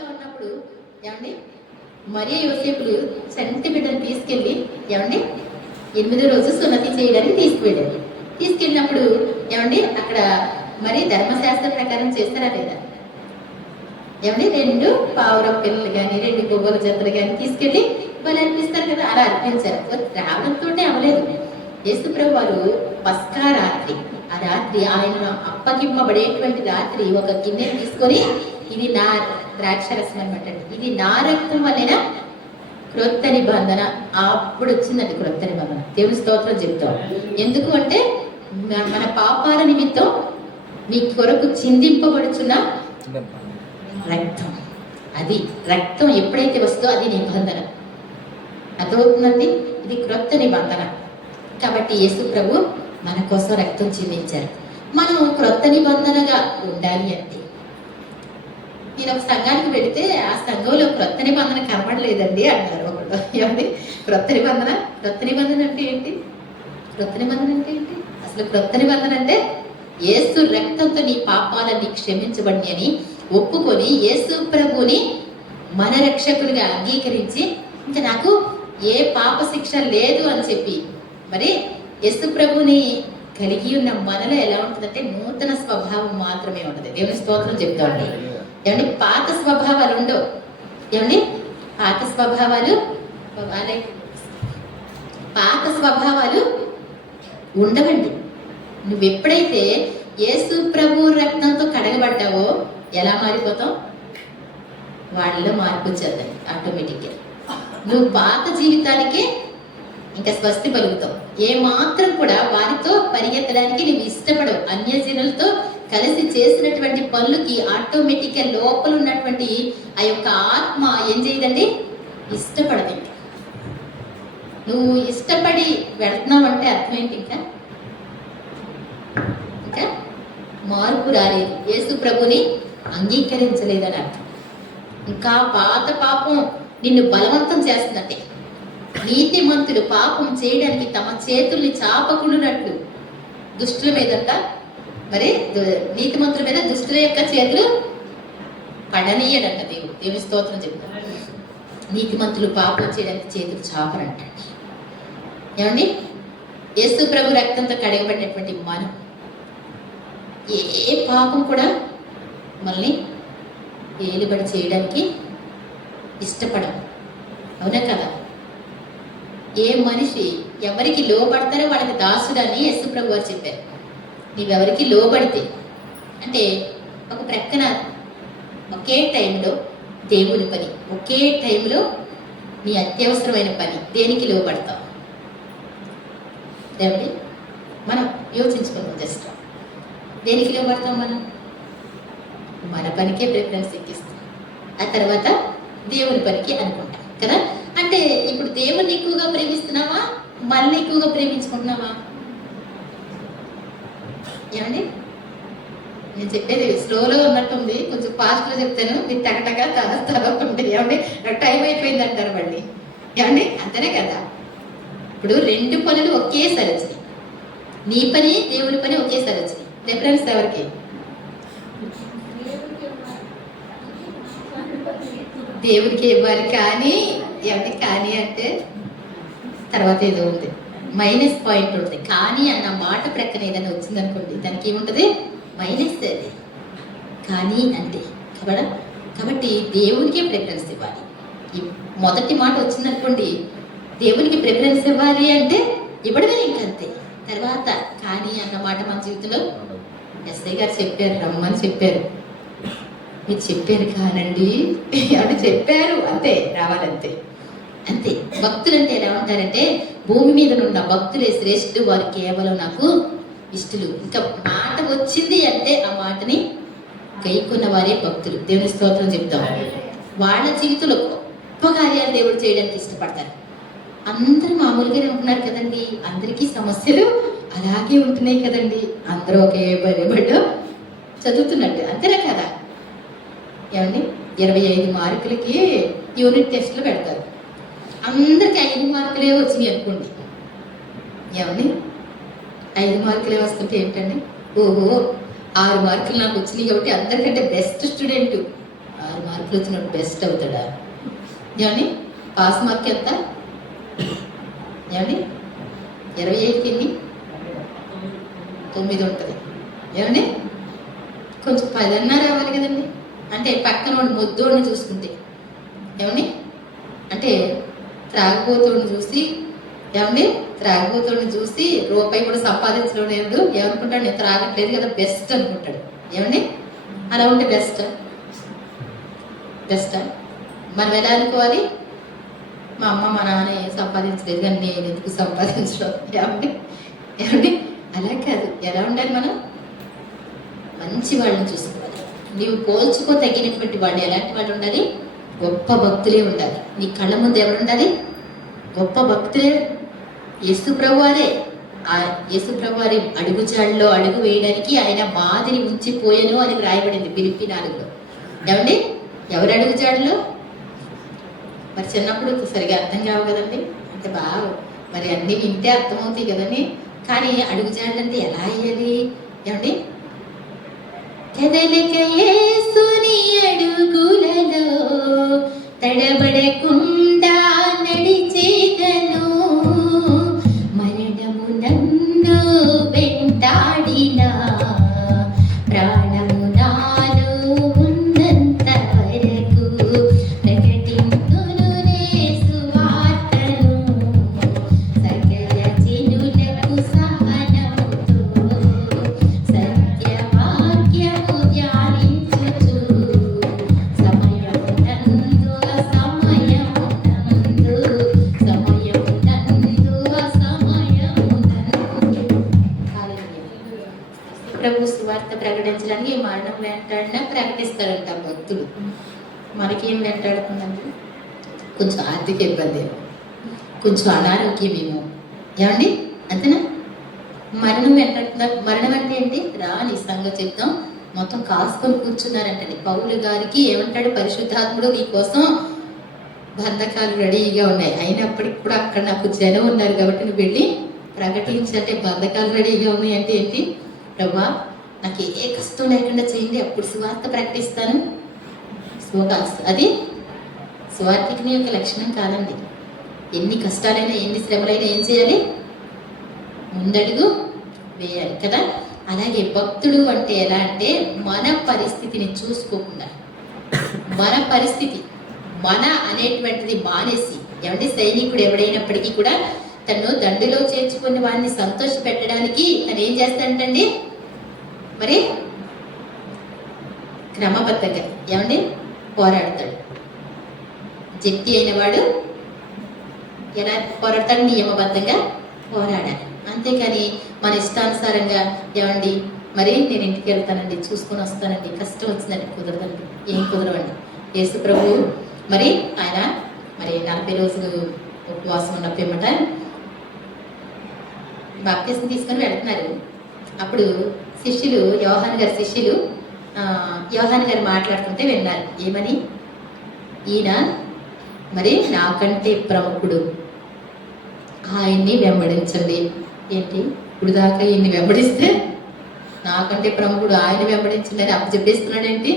పాలుగా ఉన్నప్పుడు ఏమండి మరియ యోసేపులు చంటి బిడ్డను తీసుకెళ్ళి ఏమండి 8వ రోజు సున్నతి చేయడానికి తీసుకువెళ్ళారు. తీసుకెళ్ళినప్పుడు ఏమండి అక్కడ మరి ధర్మశాస్త్రం ప్రకారం చేస్తారా లేదా? ఏమండి 2 పావురం పిల్లలు కానీ 2 గొవ్వల జతలు కానీ తీసుకెళ్ళి వాళ్ళు అర్పిస్తారు కదా, అలా అర్పించారు. రావడంతో అవలేదు. యేసుప్రభు వారు పస్కా రాత్రి, ఆ రాత్రి ఆయన అప్పగింపబడేటువంటి రాత్రి ఒక గిన్నె తీసుకొని, ఇది నా ద్రాక్షరసం అనమాట, ఇది నా రక్తం వలన క్రొత్త నిబంధన. అప్పుడు వచ్చిందండి క్రొత్త నిబంధన. దేవుని స్తోత్రం చెప్తాం. ఎందుకు అంటే మన పాపాల నిమిత్తం మీ కొరకు చిందింపబడుచున్న రక్తం. అది రక్తం ఎప్పుడైతే వస్తుందో అది నిబంధన. అర్థమవుతుందండి? ఇది క్రొత్త నిబంధన. కాబట్టి యేసు ప్రభు మన కోసం రక్తం చిందించారు. మనం క్రొత్త నిబంధనగా ఉండాలి అంటే, నేను ఒక సంఘానికి వెళితే ఆ సంఘంలో క్రొత్త నిబంధన కనబడలేదండి అన్నారు ఒకడు. ఏమండి క్రొత్త నిబంధన? క్రొత్త నిబంధన అంటే ఏంటి? క్రొత్త నిబంధన అంటే ఏంటి? అసలు క్రొత్త నిబంధన అంటే యేసు రక్తంతో నీ పాపాలన్నీ క్షమించబడి అని ఒప్పుకొని యేసు ప్రభుని మన రక్షకునిగా అంగీకరించి, ఇంకా నాకు ఏ పాప శిక్ష లేదు అని చెప్పి, మరి యేసు ప్రభుని కలిగి ఉన్న మనలో ఎలా ఉంటుందంటే నూతన స్వభావం మాత్రమే ఉంటుంది. దేవుని స్తోత్రం చెప్తామండి. ఏమండి పాత స్వభావాలు ఉండవు. ఏమండి పాత స్వభావాలు ఉండవండి. నువ్వు ఎప్పుడైతే యేసు ప్రభు రక్తంతో కడగబడ్డావో ఎలా మారిపోతావు? వాళ్ళలో మార్పు వచ్చేద్దండి ఆటోమేటిక్గా. నువ్వు పాత జీవితానికి ఇంకా స్వస్తి పలుకుతావు. ఏ మాత్రం కూడా వారితో పరిగెత్తడానికి నువ్వు ఇష్టపడవు. అన్యజనులతో కలిసి చేసినటువంటి పనులకి ఆటోమేటిక్గా లోపల ఉన్నటువంటి ఆ యొక్క ఆత్మ ఏం చేయదండి? ఇష్టపడదు. నువ్వు ఇష్టపడి వెళ్తున్నావు అంటే అర్థం ఏంటి? ఇంకా మార్పు రాలేదు, యేసు ప్రభుని అంగీకరించలేదని అర్థం. ఇంకా పాత పాపం నిన్ను బలవంతం చేస్తుందంటే, నీతిమంతులు పాపం చేయడానికి తమ చేతుల్ని చాపకుండునట్లు దుష్టుల మీదంట, మరి నీతిమంతుల మీద దుష్టుల యొక్క చేతులు పడనీయడంట దేవుడు. దేవుని స్తోత్రం చెప్తారు. నీతిమంతులు పాపం చేయడానికి చేతులు చాపరంటండి. ఏమండి యేసు ప్రభు రక్తంతో కడగబడినటువంటి మనం ఏ పాపం కూడా మనల్ని ఏలుబడి చేయడానికి ఇష్టపడం. అవునా కదా? ఏ మనిషి ఎవరికి లోబడతారో వాళ్ళకి దాసుడని యేసు ప్రభు వారు చెప్పారు. నీవెవరికి లోబడితే అంటే ఒక ప్రక్కన ఒకే టైంలో దేవుని పని, ఒకే టైంలో నీ అత్యవసరమైన పని, దేనికి లోబడతావు? ఏమండి మనం యోచించుకున్నాం. జస్ట్ దేనికి లోబడతాం? మనం మన పనికే ప్రిఫరెన్స్ ఎక్కిస్తాం, ఆ తర్వాత దేవుని పనికి అనుకుంటాం కదా. అంటే ఇప్పుడు దేవుని ఎక్కువగా ప్రేమిస్తున్నావా, మనల్ని ఎక్కువగా ప్రేమించుకుంటున్నావా? ఏమండి నేను చెప్పేది స్లోలో ఉన్నట్టుంది, కొంచెం ఫాస్ట్లో చెప్తాను, మీరు టగటగా తలవుతుంటే ఏమండి నాకు టైం అయిపోయింది అంటారు మళ్ళీ. ఏమండి అంతనే కదా. ఇప్పుడు 2 పనులు ఒకేసారి వచ్చినాయి. నీ పని దేవుని పని ఒకేసారి వచ్చినాయి. డిఫరెన్స్ ఎవరికి? దేవుడికి ఇవ్వాలి. కానీ ఏమిటి కానీ అంటే తర్వాత ఏదో ఉంది, మైనస్ పాయింట్ ఉంటుంది. కానీ అన్న మాట ప్రక్కన ఏదైనా వచ్చిందనుకోండి, దానికి ఏముంటుంది? మైనస్. అది కానీ అంటే కాబట్టి దేవునికే ప్రిఫరెన్స్ ఇవ్వాలి. ఈ మొదటి మాట వచ్చిందనుకోండి, దేవునికి ప్రిఫరెన్స్ ఇవ్వాలి అంటే ఇవ్వడమే ఇంకంతే. తర్వాత కానీ అన్న మాట మన జీవితంలో ఎస్ఐ గారు చెప్పారు, రమ్మని చెప్పారు. మీరు చెప్పారు కానండి అని చెప్పారు, అంతే, రావాలంతే, అంతే. భక్తులు అంటే ఎలా ఉంటారంటే భూమి మీద ఉన్న భక్తులే శ్రేష్ఠులు, వారు కేవలం నాకు ఇష్టలు. ఇంకా మాట వచ్చింది అంటే ఆ మాటని గైకున్న వారే భక్తులు. దేవుని స్తోత్రం చెప్తాం. వాళ్ళ జీవితంలో గొప్ప కార్యాలు దేవుడు చేయడానికి ఇష్టపడతారు. అందరూ మామూలుగానే ఉంటున్నారు కదండి, అందరికీ సమస్యలు అలాగే ఉంటున్నాయి కదండి. అందరూ ఒకే బడిలో చదువుతున్నట్టు అంతేనా కదా? ఏమండి 25 మార్కులకి యూనిట్ టెస్ట్లు పెడతారు. అందరికి 5 మార్కులే వచ్చినాయి అనుకోండి. ఏమండి 5 మార్కులే వస్తుంటే ఏంటండి, ఓహో 6 మార్కులు నాకు వచ్చినాయి కాబట్టి అందరికంటే బెస్ట్ స్టూడెంట్ 6 మార్కులు వచ్చినప్పుడు బెస్ట్ అవుతాడా? ఏమండి పాస్ మార్క్ ఎంత? ఏమండి 25కి ఎన్ని? 9 ఉంటుంది. ఏమండి కొంచెం 10 అన్నా రావాలి కదండి. అంటే పక్కన వాడు మొద్దోడిని చూసుకుంటే ఏమండి, అంటే త్రాగిపోతుడిని చూసి ఏమండి త్రాగిపోతుడిని చూసి రూపాయి కూడా సంపాదించడం లేదు ఏమనుకుంటాడు, నేను త్రాగట్లేదు కదా బెస్ట్ అనుకుంటాడు. ఏమండి అలా ఉంటే బెస్టా? మనం ఎలా అనుకోవాలి? మా అమ్మ మా నాన్న ఏం సంపాదించలేదు కానీ నేను ఎందుకు సంపాదించడం? ఏమండి అలా కాదు. ఎలా ఉండాలి మనం? మంచి వాళ్ళని చూసుకోవాలి. నీవు పోల్చుకో తగినటువంటి వాళ్ళు ఎలాంటి వాళ్ళు ఉండాలి? గొప్ప భక్తులే ఉండాలి. నీ కళ్ళ ముందు ఎవరు ఉండాలి? గొప్ప భక్తులే. యేసుప్రభువారే. ఆ యేసుప్రభువారి అడుగుజాడలో అడుగు వేయడానికి ఆయన మాదిరి ఉంచిపోయాను అని వ్రాయబడింది ఫిలిప్పీ 4లో. ఏమండి ఎవరు అడుగుజాడలో? మరి చిన్నప్పుడు సరిగా అర్థం కావు కదండి. అంటే బాగా మరి అన్నీ వింటే అర్థమవుతాయి కదండి. కానీ అడుగుజాడలంటే ఎలా అయ్యాలి? ఏమండి కదలిక యేసుని అడుగులలో తడబడకుండా నడిచేదను, మరణము నన్ను వెంటాడిన ప్రాణము నాలో ఉన్నంత వరకు ప్రకటింతును యేసు వార్తను, సకల జనులకు సహనముతో సత్యవాక్యము ధ్యానించుచు సమయమునందు ప్రభు సువార్త ప్రకటించడానికి మరణం వెంటాడినా ప్రకటిస్తారంట భక్తులు. మనకేం వెంటాడుతుందండి? కొంచెం ఆర్థిక ఇబ్బంది, కొంచెం అనారోగ్యమేమో. ఏమండి అంతేనా? మరణం వెంటాడుతుందా? మరణం అంటే ఏంటి? రా నీ సంగతి చెప్తాం. మొత్తం కాసుకొని కూర్చున్నారంటండి. పౌలు గారికి ఏమంటాడు? పరిశుద్ధాత్ముడు నీ కోసం బంధకాలు రెడీగా ఉన్నాయి, అయినప్పటికి కూడా అక్కడ నాకు జనం ఉన్నారు కాబట్టి నువ్వు వెళ్ళి ప్రకటించంటే బంధకాలు రెడీగా ఉన్నాయి అంటే ఏంటి? ప్రభా నాకు ఏ కష్టం లేకుండా చేయండి, అప్పుడు సువార్త ప్రకటిస్తాను. అది సువార్తికుని యొక్క లక్షణం కాదండి. ఎన్ని కష్టాలైనా ఎన్ని శ్రమలైనా ఏం చేయాలి? ముందడుగు వేయాలి కదా. అలాగే భక్తుడు అంటే ఎలా అంటే మన పరిస్థితిని చూసుకోకుండా, మన పరిస్థితి మన అనేటువంటిది మానేసి, ఏమంటే సైనికుడు ఎవడైనప్పటికీ కూడా తను దండులో చేర్చుకుని వాడిని సంతోష పెట్టడానికి తను ఏం చేస్తాడంటండి? మరి క్రమబద్ధంగా ఏమండి పోరాడతాడు. జట్టి అయిన వాడు ఎలా పోరాడతాడు? నియమబద్ధంగా పోరాడాలి. అంతేకాని మన ఇష్టానుసారంగా ఏమండి మరి నేను ఇంటికి వెళ్తానండి, చూసుకొని వస్తానండి, కష్టం వచ్చిందండి, కుదరదండి. ఏం కుదరవండి. యేసు ప్రభు మరి ఆయన మరి 40 రోజులు ఉపవాసం ఉన్న పిమ్మట బాప్తిసం తీసుకొని వెళ్తున్నారు. అప్పుడు శిష్యులు, యోహాను గారి శిష్యులు యోహాను గారు మాట్లాడుతుంటే విన్నారు. ఏమని? ఈయన మరి నాకంటే ప్రముఖుడు, ఆయన్ని వెంబడించండి. ఏంటి ఇప్పుడు దాకా ఈయన్ని వెంబడిస్తే నాకంటే ప్రముఖుడు ఆయన వెంబడించండి అని అప్పచెప్పేస్తున్నాడు ఏంటి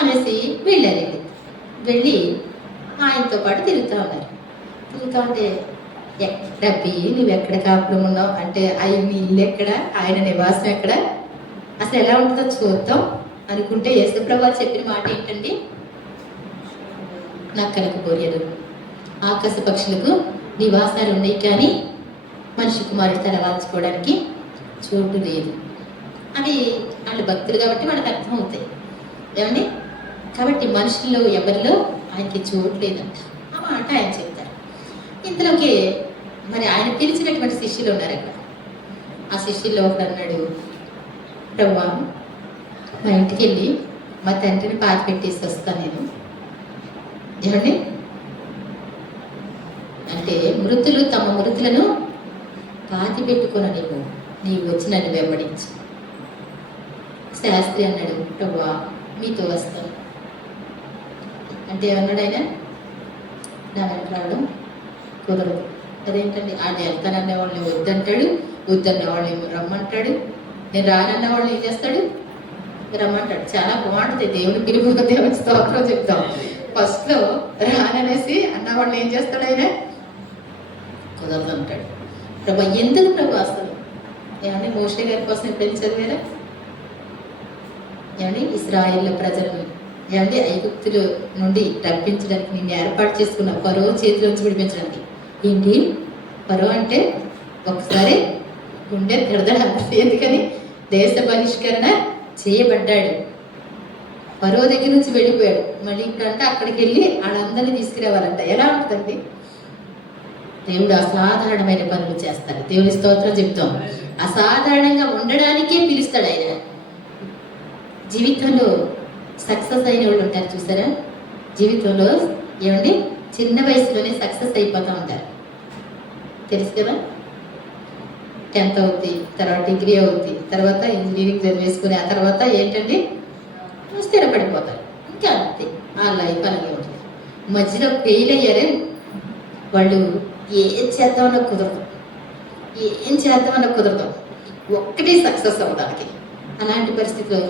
అనేసి వెళ్ళారండి. వెళ్ళి ఆయనతో పాటు తిరుగుతూ ఉన్నారు. తిరుగుతూ ఉంటే రబ్బీ నువ్వు ఎక్కడ కాపురం ఉన్నావు అంటే ఆయన ఇల్లు ఎక్కడ, ఆయన నివాసం ఎక్కడ, అసలు ఎలా ఉంటుందో చూద్దాం అనుకుంటే యేసుప్రభు చెప్పిన మాట ఏంటండి? నక్కలకు బొరియలు ఆకాశ పక్షులకు నివాసాలు ఉన్నాయి కానీ మనిషి కుమారుడు తలవాల్చుకోవడానికి చోటు లేదు. అవి వాళ్ళు భక్తులు కాబట్టి వాళ్ళకి అర్థం అవుతాయి. ఏమండి కాబట్టి మనుషుల్లో ఎవరిలో ఆయనకి చోటు లేదంట. ఆ మాట ఆయన చెప్తారు. ఇంతలోకి మరి ఆయన పిలిచినటువంటి శిష్యులు ఉన్నారు అక్కడ. ఆ శిష్యుల్లో ఒకడు అన్నాడు, ప్రభువా మా ఇంటికి వెళ్ళి మా తండ్రిని పాత పెట్టేసి వస్తాను నేను. ఏమండి అంటే మృతులు తమ మృతులను పాతి పెట్టుకున్న నీవు వచ్చి నన్ను వెంబడించు. శాస్త్రి అన్నాడు, ప్రభువా మీతో వస్తాను అంటే ఏమన్నాడు ఆయన? నా వెంట రావడం కుదరదు. అదేంటండి ఆయన వెళ్తానన్న వాళ్ళని వద్దంటాడు, వద్దన్న వాళ్ళని రమ్మంటాడు, నేను రానన్న వాళ్ళని ఏం చేస్తాడు? రమ్మంటాడు. చాలా బాగుంటుంది దేవుని పిలుపు, దేవుని స్తోత్రం చెప్తాం. ఫస్ట్ లో రాననేసి అన్న వాళ్ళు ఏం చేస్తాడు, ఆయన కుదరదు అంటాడు. ప్రభా ఎందుకు ప్రభు అసలు ఏమని మోషే గారి కోసం ఎప్పుడైనా చదివారా? ఏమండి ఇశ్రాయేల్ ప్రజలను ఏమంటే ఐగుప్తుల నుండి రప్పించడానికి నేను ఏర్పాటు చేసుకున్న ఫరో చేతిలోంచి విడిపించడానికి. ఏంటి ఫరో అంటే ఒకసారి గుండె దడదడ. ఎందుకని దేశ బహిష్కరణ చేయబడ్డాడు, ఫరో దగ్గర నుంచి వెళ్ళిపోయాడు. మళ్ళీ ఇప్పుడంటే అక్కడికి వెళ్ళి వాళ్ళందరినీ తీసుకురావాలంట. ఎలా ఉంటుందండి? దేవుడు అసాధారణమైన పనులు చేస్తాడు. దేవుని స్తోత్రం చెప్తాం. అసాధారణంగా ఉండడానికే పిలుస్తాడు ఆయన. జీవితంలో సక్సెస్ అయిన వాళ్ళు ఉంటారు చూసారా? జీవితంలో ఏమండి చిన్న వయసులోనే సక్సెస్ అయిపోతూ ఉంటారు, తెలుసు కదా? 10th అవుద్ది, తర్వాత డిగ్రీ అవుద్ది, తర్వాత ఇంజనీరింగ్ చదివేసుకుని ఆ తర్వాత ఏంటండి స్థిరపడిపోతారు. ఇంకా అంతే, ఆ లైఫ్ అలాగే ఉంటుంది. మధ్యలో ఫెయిల్ అయ్యారే వాళ్ళు ఏం చేద్దామన్నా కుదరదు, ఏం చేద్దామన్నా కుదరదు, ఒక్కటే సక్సెస్ అవ్వడానికి. అలాంటి పరిస్థితిలో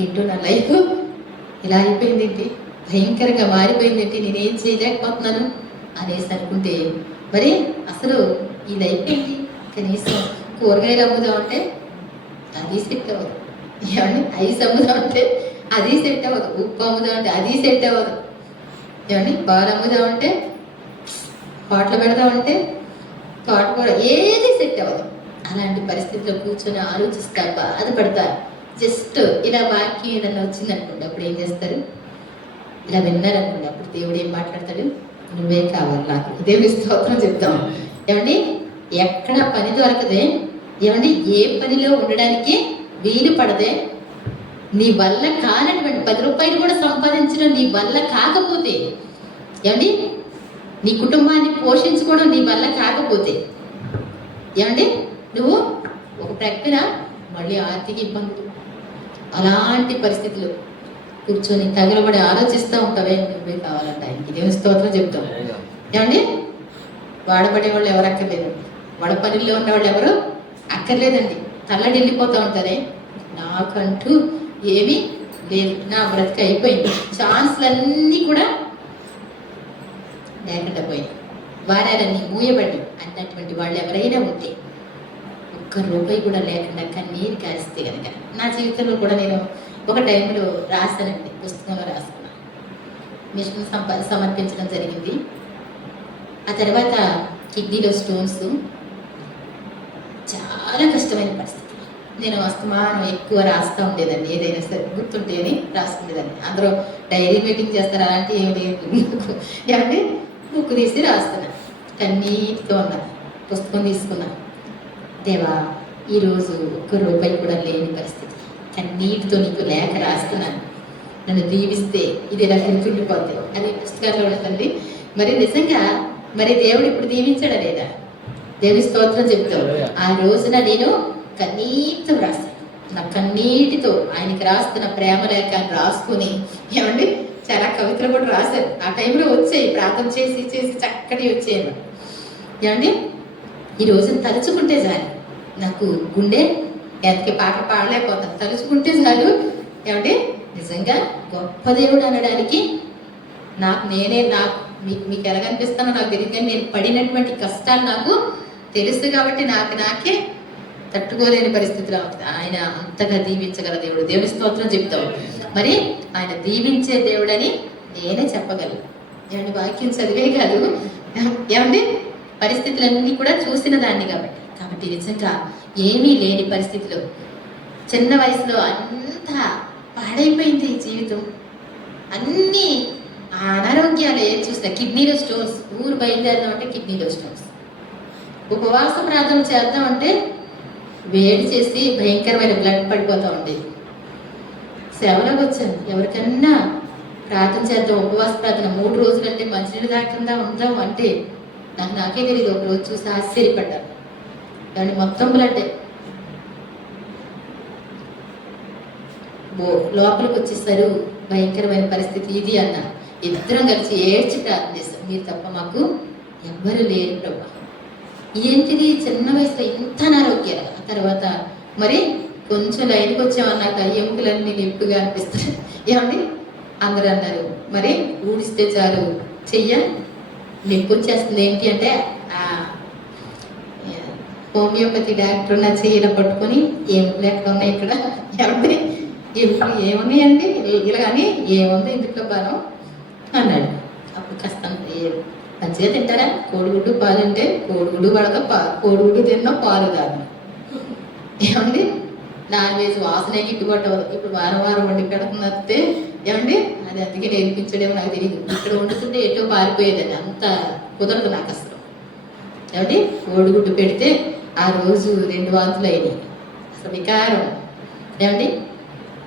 ఏంటో నా లైఫ్ ఇలా అయిపోయింది ఏంటి, భయంకరంగా మారిపోయింది ఏంటి, నేనేం చేయలేకపోతున్నాను అనేసి అనుకుంటే మరి అసలు ఈ లైఫ్ ఏంటి? కనీసం కూరగాయలు అమ్ముదామంటే అది సెట్ అవ్వదు, ఏమండి ఐస్ అమ్ముదామంటే అది సెట్ అవ్వదు, ఉప్పు అమ్ముదామంటే అది సెట్ అవ్వదు, ఏమండి పాలు అమ్ముదామంటే హోటల్ పెడదామంటే తోటకూర ఏది సెట్ అవ్వదు. అలాంటి పరిస్థితిలో కూర్చొని ఆలోచిస్తా, బాధపడతా. జస్ట్ ఇలా వాక్యం ఏదన్నా వచ్చింది అనుకోండి, అప్పుడు ఏం చేస్తారు? ఇలా విన్నారనుకోండి, అప్పుడు దేవుడు ఏం మాట్లాడతాడు? నువ్వే కావాలి నాకు. దేవుడి స్తోత్రం చెప్తాం. ఏమండి ఎక్కడ పని దొరకదే, ఏమండి ఏ పనిలో ఉండడానికి వీలు పడదే, నీ వల్ల కానటువంటి 10 రూపాయలు కూడా సంపాదించడం నీ వల్ల కాకపోతే, ఏమండి నీ కుటుంబాన్ని పోషించుకోవడం నీ వల్ల కాకపోతే, ఏమండి నువ్వు ఒక ప్రక్కన మళ్ళీ ఆర్థిక ఇబ్బందులు, అలాంటి పరిస్థితులు కూర్చొని తగలబడి ఆలోచిస్తూ ఉంటావే, నువ్వే కావాలంట ఆయనకి. దేవుని స్తోత్రం చెప్తాం. ఏమండి వాడబడే వాళ్ళు ఎవరు అక్కర్లేదండి, వాడ పనిలో ఉన్న వాళ్ళు ఎవరు అక్కర్లేదండి. తల్లడిల్లిపోతూ ఉంటారే, నాకంటూ ఏమీ లేదు, నా బ్రతిక అయిపోయింది, ఛాన్స్లన్నీ కూడా లేకుండా పోయింది, వారాలన్నీ మూయబడి అన్నటువంటి వాళ్ళు ఎవరైనా ఉంటే, ఒక్క రూపాయి కూడా లేకుండా కన్నీరు కారిస్తే కనుక, నా జీవితంలో కూడా నేను ఒక టైంలో రాశానండి, పుస్తకంలో రాసుకున్నాను, మిషన్ సమర్పించడం జరిగింది. ఆ తర్వాత కిడ్నీలో స్టోన్స్, చాలా కష్టమైన పరిస్థితి. నేను అస్తమానం ఎక్కువ రాస్తూ ఉండేదాన్ని, ఏదైనా సరే గుర్తుంటే అని రాసుకునేదాన్ని. అందరూ డైరీ మీటింగ్ చేస్తారు, అలాంటి ఏమి లేదు. ఏమంటే బుక్ తీసి రాస్తున్నా, కన్నీటితో ఉన్న పుస్తకం తీసుకున్నా. దేవా ఈరోజు ఒక్క రూపాయి కూడా లేని పరిస్థితి, కన్నీటితో నీకు లేఖ రాస్తున్నాను, నన్ను దీవిస్తే ఇది ఇలా గుర్తుండిపోద్ది అని పుస్తకాల్లో ఉంటుంది. మరి నిజంగా మరి దేవుడు ఇప్పుడు దీవించాడా లేదా? దేవుని స్తోత్రం చెప్తావు. ఆ రోజున నేను కన్నీటితో రాస్తాను, నా కన్నీటితో ఆయనకి రాస్తున్న ప్రేమ లేఖ రాసుకుని, ఏమండి చాలా కవితలు కూడా రాశారు. ఆ టైంలో వచ్చాయి, ప్రార్థన చేసి చేసి చక్కటి వచ్చాయి. ఏమండి ఈ రోజున తలుచుకుంటే చాలు, నాకు గుండె ఎంతకి పాట పాడలేకపోతాను, తలుచుకుంటే చాలు. ఏమంటే నిజంగా గొప్ప దేవుడు అనడానికి నాకు నేనే, నాకు మీకు ఎలాగనిపిస్తానో నాకు తెలియదు, కానీ నేను పడినటువంటి కష్టాలు నాకు తెలుసు కాబట్టి నాకే తట్టుకోలేని పరిస్థితిలో ఉంటుంది. ఆయన అంతగా దీవించగల దేవుడు. దేవుని స్తోత్రం చెప్తాం. మరి ఆయన దీవించే దేవుడని నేనే చెప్పగలను. ఏమండి వాక్యం చదివే కాదు, ఏమండి పరిస్థితులన్నీ కూడా చూసిన దాన్ని కాబట్టి నిజంగా ఏమీ లేని పరిస్థితిలో చిన్న వయసులో అంతా పాడైపోయింది జీవితం. అన్నీ అనారోగ్యాలు ఏం చూసినా, కిడ్నీలో స్టోన్స్, ఊరు బయలుదేరదామంటే కిడ్నీలో స్టోన్స్, ఉపవాస ప్రార్థన చేద్దామంటే వేడి చేసి భయంకరమైన బ్లడ్ పడిపోతూ ఉండేది. సేవలోకి వచ్చాను, ఎవరికన్నా ప్రార్థన చేద్దాం, ఉపవాస ప్రార్థన 3 రోజులంటే మంచినీళ్ళు తాకుండా ఉందాం అంటే నాకే తెలియదు. ఒక రోజు చూసి ఆశ్చర్యపడ్డాను, దాన్ని మొత్తం బ్లడ్ లోపలికి వచ్చేసారు. భయంకరమైన పరిస్థితి ఇది అన్న. ఇద్దరం కలిసి ఏడ్చి ప్రార్థన చేస్తాం, మీరు తప్ప మాకు ఎవ్వరు లేరు ప్రభా. ఏంటిది చిన్న వయసులో ఇంత అనారోగ్యాలు. ఆ తర్వాత మరి కొంచెం లైన్కి వచ్చామన్నాక ఎముకలన్నీ నిప్పుగా అనిపిస్తాయి. ఏమండి అందరూ అన్నారు, మరి ఊడిస్తే చాలు చెయ్య నొప్పి వచ్చేస్తుంది. ఏంటి అంటే హోమియోపతి డాక్టర్ నా చెయ్యిన పట్టుకొని ఎముకలు ఎక్కడ ఉన్నాయి ఇక్కడ, ఏమండి ఎముకలు ఏమున్నాయండి ఇలా కానీ ఏముంది ఇందులో బలం అన్నాడు. అప్పుడు కాస్త మంచిగా తింటారా? కోడిగుడ్డు పాలు అంటే కోడిగుడ్డు పడక కోడిగుడ్డు తిన్నా పాలు కాదు. ఏమండి నాన్ వెజ్ వాసనే గిట్టుబాటు. ఇప్పుడు వారం వారం వండి పెడుతున్నట్టే ఏమండి అది అందుకే నేర్పించడేమో నాకు తెలియదు. ఇక్కడ వండుతుంటే ఎటో పారిపోయేదని, అంత కుదరదు నాకు అసలు. ఏమండి కోడిగుడ్డు పెడితే ఆ రోజు 2 వాంతులు అయినాయి. అసలు వికారం. ఏమండి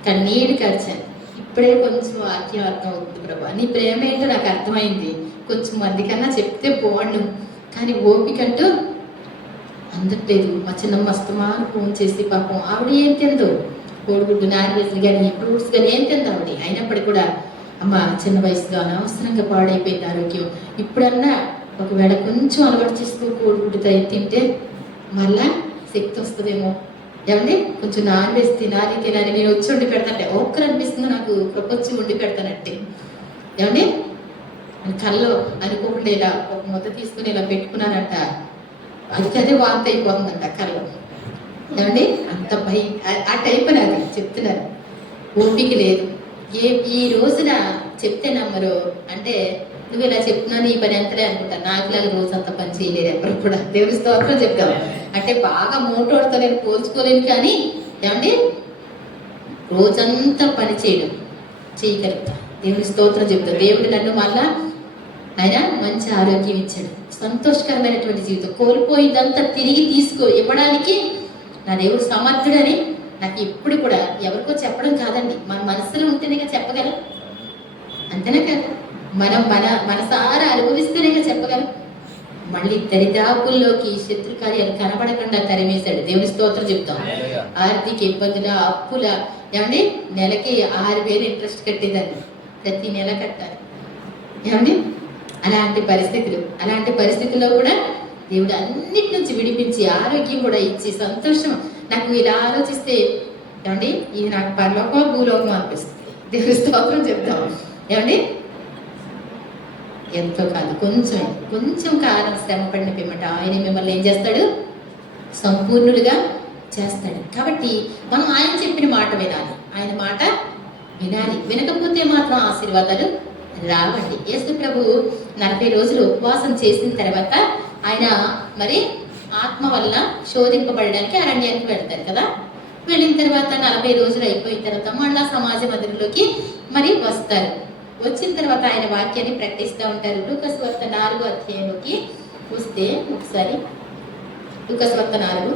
కన్నీరు కార్చాను. ఇప్పుడే కొంచెం వాక్యం అర్థం అవుతుంది. ప్రభా నీ ప్రేమ ఏంటో నాకు అర్థమైంది. కొంచెం మందికన్నా చెప్తే బాగుండు, కానీ ఓపిక అంటూ అందట్లేదు. మా చిన్నమ్మ అస్తమాను ఫోన్ చేసి పాపం ఆవిడ ఏం తిందో, కోడిగుడ్డు నాన్ వెజ్ కానీ ఫ్రూట్స్ కానీ ఏం తింది ఆవిడ. అయినప్పటికీ కూడా అమ్మ చిన్న వయసులో అనవసరంగా పాడైపోయింది ఆరోగ్యం. ఇప్పుడన్నా ఒకవేళ కొంచెం అలవాటు చేసుకో, కోడిగుడ్డు తింటే మళ్ళా శక్తి వస్తుందేమో. ఏమండి కొంచెం నాన్ వెజ్ తినాలి నేను వచ్చి వండి పెడతాంటే ఒక్కరు అనిపిస్తుంది నాకు, వచ్చి వండి పెడతానంటే. ఏమండి కళ్ళు అనుకోకుండా ఇలా ఒక ముద్ద తీసుకుని ఇలా పెట్టుకున్నానంట, అదే వాంతి అయిపోతుందంట కళ్ళు. ఏమండి అంత ఆ టైప్ నాది చెప్తున్నారు. ఓపిక లేదు. ఈ రోజున చెప్తే నమ్మరు. అంటే నువ్వు ఇలా చెప్తున్నాను ఈ పని ఎంతలే అనుకుంటా. నాకులాగా రోజు అంత పని చేయలేదు ఎప్పుడు కూడా. దేవుని స్తోత్రం చెప్తాం. అంటే బాగా మోటోడుతో నేను పోల్చుకోలేను, కానీ ఏమండి రోజంతా పని చేయగలుగుతా. దేవుని స్తోత్రం చెప్తాం. దేవుడు నన్ను మళ్ళా ఆయన మంచి ఆరోగ్యం ఇచ్చాడు, సంతోషకరమైనటువంటి జీవితం. కోల్పోయిందంతా తిరిగి ఇవ్వడానికి నా దేవుడు సమర్థుడని నాకు ఎప్పుడు కూడా ఎవరికో చెప్పడం కాదండి, మన మనసులో ఉంటేనే చెప్పగలం. అంతేనా కదా? మనం మనసారా అనుభవిస్తేనే చెప్పగలం. మళ్ళీ దరిదాపుల్లోకి శత్రు కార్యాలు కనబడకుండా తరిమేశాడు. దేవుని స్తోత్రం చెప్తాం. ఆర్థిక ఇబ్బందుల అప్పుల ఏమండి నెలకి 6,000 ఇంట్రెస్ట్ కట్టేదాన్ని, ప్రతి నెల కట్టాలి. ఏమండి అలాంటి పరిస్థితుల్లో కూడా దేవుడు అన్నిటి నుంచి విడిపించి ఆరోగ్యం కూడా ఇచ్చి సంతోషం. నాకు ఇలా ఆలోచిస్తే ఏమండి ఇది నాకు పరలోకం భూలోకం అనిపిస్తుంది. దేవుని స్తోత్రం చెప్తాం. ఏమండి ఎంతో కాదు, కొంచెం కాలం శ్రమ పడిన పిమ్మట ఆయన మిమ్మల్ని ఏం చేస్తాడు? సంపూర్ణులుగా చేస్తాడు. కాబట్టి మనం ఆయన చెప్పిన మాట వినాలి. ఆయన మాట వినాలి. వినకపోతే మాత్రం ఆశీర్వాదాలు రావండి. యేసు ప్రభు 40 రోజులు ఉపవాసం చేసిన తర్వాత ఆయన మరి ఆత్మ వల్ల శోధింపబడడానికి అరణ్యానికి వెళ్తారు కదా. వెళ్ళిన తర్వాత 40 రోజులు అయిపోయిన తర్వాత మళ్ళా సమాజ మందిరంలోకి మరి వస్తారు. వచ్చిన తర్వాత ఆయన వాక్యాన్ని ప్రకటిస్తూ ఉంటారు. లూకాసు వార్త 4వ అధ్యాయంలోకి వస్తే ఒకసారి లూకాసు వార్త 4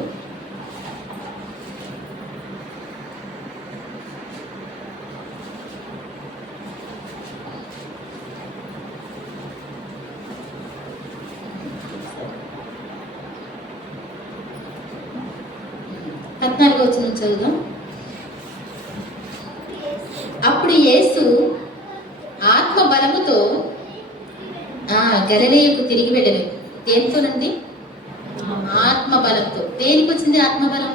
14వ వచనం చదువుదాం. అప్పుడు యేసు ఆత్మ బలముతో గలిలయకు తిరిగి వెళ్ళను. దేనితోనండి? ఆత్మ బలంతో. దేనికి వచ్చింది ఆత్మ బలం?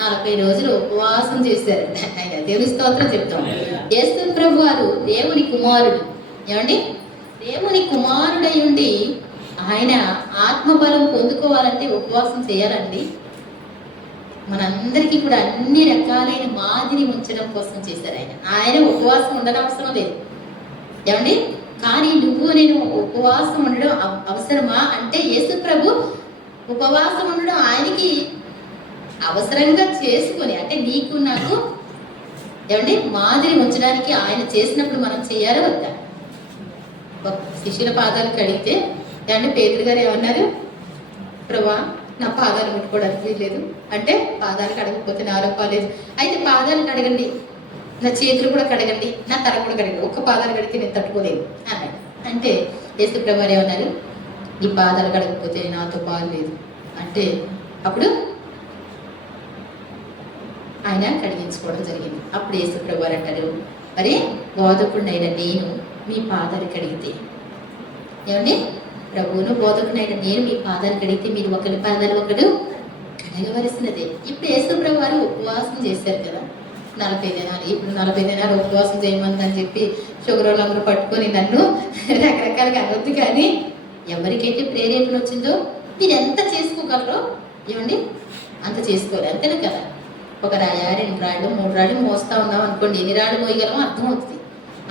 40 రోజులు ఉపవాసం చేశారు ఆయన. దేవుని స్తోత్రం చెప్తాం. యేసు ప్రభు వారు దేవుని కుమారుడు. ఏమండి దేవుని కుమారుడై ఉండి ఆయన ఆత్మ బలం పొందుకోవాలంటే ఉపవాసం చేయాలండి. మనందరికీ కూడా అన్ని రకాలైన మాదిరి ఉంచడం కోసం చేశారు ఆయన ఉపవాసం ఉండనవసరం లేదు. ఏమండి కానీ నువ్వు నేను ఉపవాసం ఉండడం అవసరమా అంటే యేసు ప్రభు ఉపవాసం ఉండడం ఆయనకి అవసరంగా చేసుకొని, అంటే నీకు నాకు ఏమండి మాదిరి ఉంచడానికి ఆయన చేసినప్పుడు మనం చేయాలి వద్దా? శిష్యుల పాదాలు కడిగితే ఏమండి పేతురు గారు ఏమన్నారు? ప్రభా నా పాదాలు ముట్టుకోవడానికి లేదు అంటే, పాదాలు కడగకపోతే నా ఆరోగ్యం లేదు. అయితే పాదాలు కడగండి, నా చేతులు కూడా కడగండి, నా తల కూడా కడగండి, ఒక్క పాదాలు కడిగితే నేను తట్టుకోలేదు అన్నాడు. అంటే యేసు ప్రభు ఏమన్నారు? నీ పాదాలు కడగకపోతే నాతో పాలు లేదు అంటే అప్పుడు ఆయన కడిగించుకోవడం జరిగింది. అప్పుడు యేసు ప్రభు అంటారు, మరి బోధకుడినైనా నేను మీ పాదాలు కడిగితే, ఏమండి ప్రభువును బోధకునైనా నేను మీ పాదాలు కడిగితే మీరు ఒకరి పాదాలు ఒకరు కలగవలసినదే. ఇప్పుడు యేసుప్రభు వారు ఉపవాసం చేశారు కదా 40 దినాలు. ఇప్పుడు 40 దినాలు ఉపవాసం చేయమందని చెప్పి షుగర్ వాళ్ళందరూ పట్టుకొని నన్ను రకరకాలుగా అనొద్దు, కానీ ఎవరికైతే ప్రేరేపణ వచ్చిందో మీరు ఎంత చేసుకోగలరో ఏమండి అంత చేసుకోవాలి, అంతేనా కదా. ఒక రాయా 2 రాళ్ళు 3 రాళ్ళు మోస్తా ఉన్నాం అనుకోండి, ఎన్ని రాళ్ళు మోయగలమో అర్థం అవుతుంది.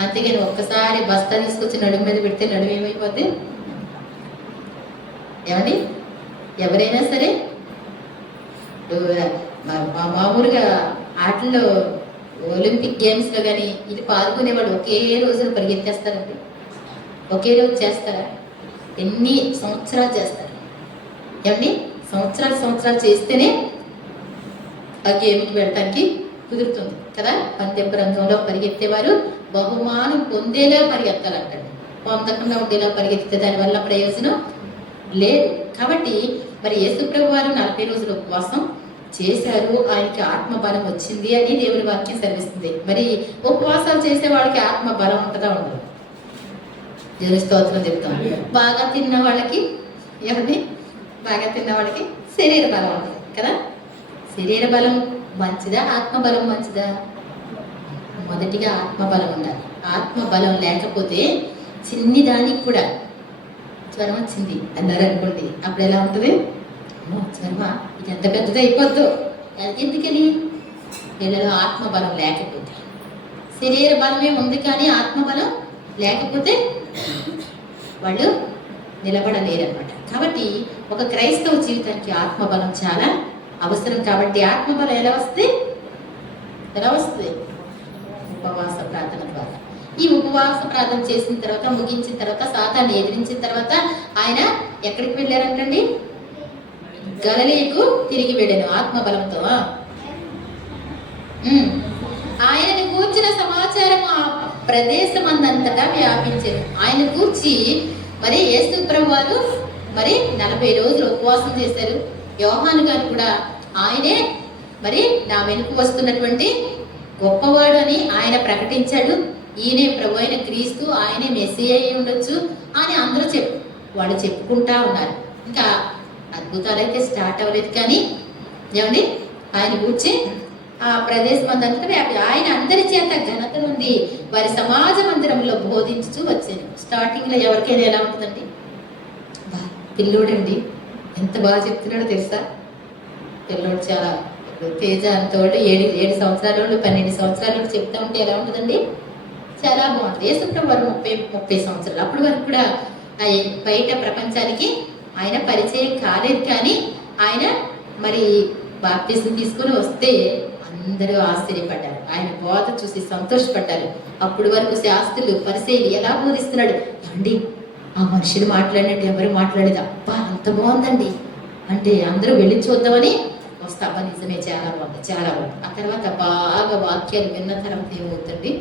అంతేగాని ఒక్కసారి బస్తా తీసుకొచ్చి నడుము మీద పెడితే నడుము ఏమైపోద్ది ఏమండి. ఎవరైనా సరే మామూలుగా ఆటల్లో ఒలింపిక్ గేమ్స్లో కానీ ఇది పాల్గొనే వాళ్ళు ఒకే రోజున పరిగెత్తేస్తారండి. ఒకే రోజు చేస్తారా? ఎన్ని సంవత్సరాలు చేస్తారు ఏమండి. సంవత్సరాలు చేస్తేనే ఆ గేమ్కి వెళ్ళటానికి కుదురుతుంది కదా. పందెం రంగంలో పరిగెత్తేవారు బహుమానం పొందేలా పరిగెత్తాలంటండి, పొందకుండా ఉండేలా పరిగెత్తితే దానివల్ల ప్రయోజనం లేదు. కాబట్టి మరి యేసుప్రభు వారు 40 రోజులు ఉపవాసం చేశారు, ఆయనకి ఆత్మబలం వచ్చింది అని దేవుని వాక్యం సెలవిస్తుంది. మరి ఉపవాసాలు చేసే వాళ్ళకి ఆత్మబలం ఉంటుందా ఉండదు? దేవుని స్తోత్రం చెప్తాం. బాగా తిన్న వాళ్ళకి ఏమండి, బాగా తిన్న వాళ్ళకి శరీర బలం ఉంటుంది కదా. శరీర బలం మంచిదా, ఆత్మబలం మంచిదా? మొదటిగా ఆత్మబలం ఉండాలి. ఆత్మబలం లేకపోతే చిన్ని దానికి కూడా జ్వరం వచ్చింది అన్నారు అనుకోండి, అప్పుడు ఎలా ఉంటుంది? జ్వరమా, ఇది ఎంత పెద్దది అయిపోద్దు. ఎందుకని? వీళ్ళలో ఆత్మబలం లేకపోతే. శరీర బలమే ఉంది కానీ ఆత్మబలం లేకపోతే వాళ్ళు నిలబడలేరన్నమాట. కాబట్టి ఒక క్రైస్తవ జీవితానికి ఆత్మబలం చాలా అవసరం. కాబట్టి ఆత్మబలం ఎలా వస్తుంది? ఉపవాస ప్రార్థన ద్వారా. ఈ ఉపవాస ప్రార్థన చేసిన తర్వాత, ముగించిన తర్వాత, సాతాన్ని ఎదిరించిన తర్వాత ఆయన ఎక్కడికి వెళ్ళారంటండి? గలిలయకు తిరిగి వెళ్ళాను ఆత్మబలంతో. ఆయనను గూర్చిన సమాచారం ఆ ప్రదేశం అందంతటా వ్యాపించారు. ఆయన గూర్చి మరి యేసుప్రభు వారు మరి 40 రోజులు ఉపవాసం చేశారు. యోహాను గారు కూడా ఆయనే మరి నా వెనుక వస్తున్నటువంటి గొప్పవాడు అని ఆయన ప్రకటించాడు. ఈయనే ప్రభు అయిన క్రీస్తు, ఆయనే మెస్సియా అయి ఉండొచ్చు అని అందరూ వాళ్ళు చెప్పుకుంటా ఉన్నారు. ఇంకా అద్భుతాలు అయితే స్టార్ట్ అవ్వలేదు, కానీ ఏమండి ఆయన కూర్చి ఆ ప్రదేశం అంతా ఆయన అందరి చేత ఘనత నుండి వారి సమాజ మందిరంలో బోధించుతూ వచ్చాను. స్టార్టింగ్ లో ఎవరికైనా ఎలా ఉంటుందండి? పిల్లోడండి ఎంత బాగా చెప్తున్నాడో తెలుసా? పిల్లోడు చాలా తేజ అంతోడు 7 సంవత్సరాల వాళ్ళు 12 సంవత్సరాల వాళ్ళు చెప్తా ఉంటే ఎలా ఉంటుందండి? చాలా బాగుంటుంది. యేసుప్రభు వారు 30 సంవత్సరాలు అప్పటి వరకు కూడా బయట ప్రపంచానికి ఆయన పరిచయం కాలేదు, కానీ ఆయన మరి బాప్తిజం తీసుకొని వస్తే అందరూ ఆశ్చర్యపడ్డారు. ఆయన బోధ చూసి సంతోషపడ్డారు. అప్పటి వరకు శాస్త్రులు పరిచయం ఎలా బోధిస్తున్నాడు అండి, ఆ మనుషులు మాట్లాడినట్టు ఎవరు మాట్లాడేది, అబ్బా అంత బాగుందండి అంటే అందరూ వెళ్ళి చూద్దామని వస్తావా? నిజమే, చాలా బాగుంది. ఆ తర్వాత బాగా వాక్యాలు విన్న తర్వాత ఏమవుతుంది?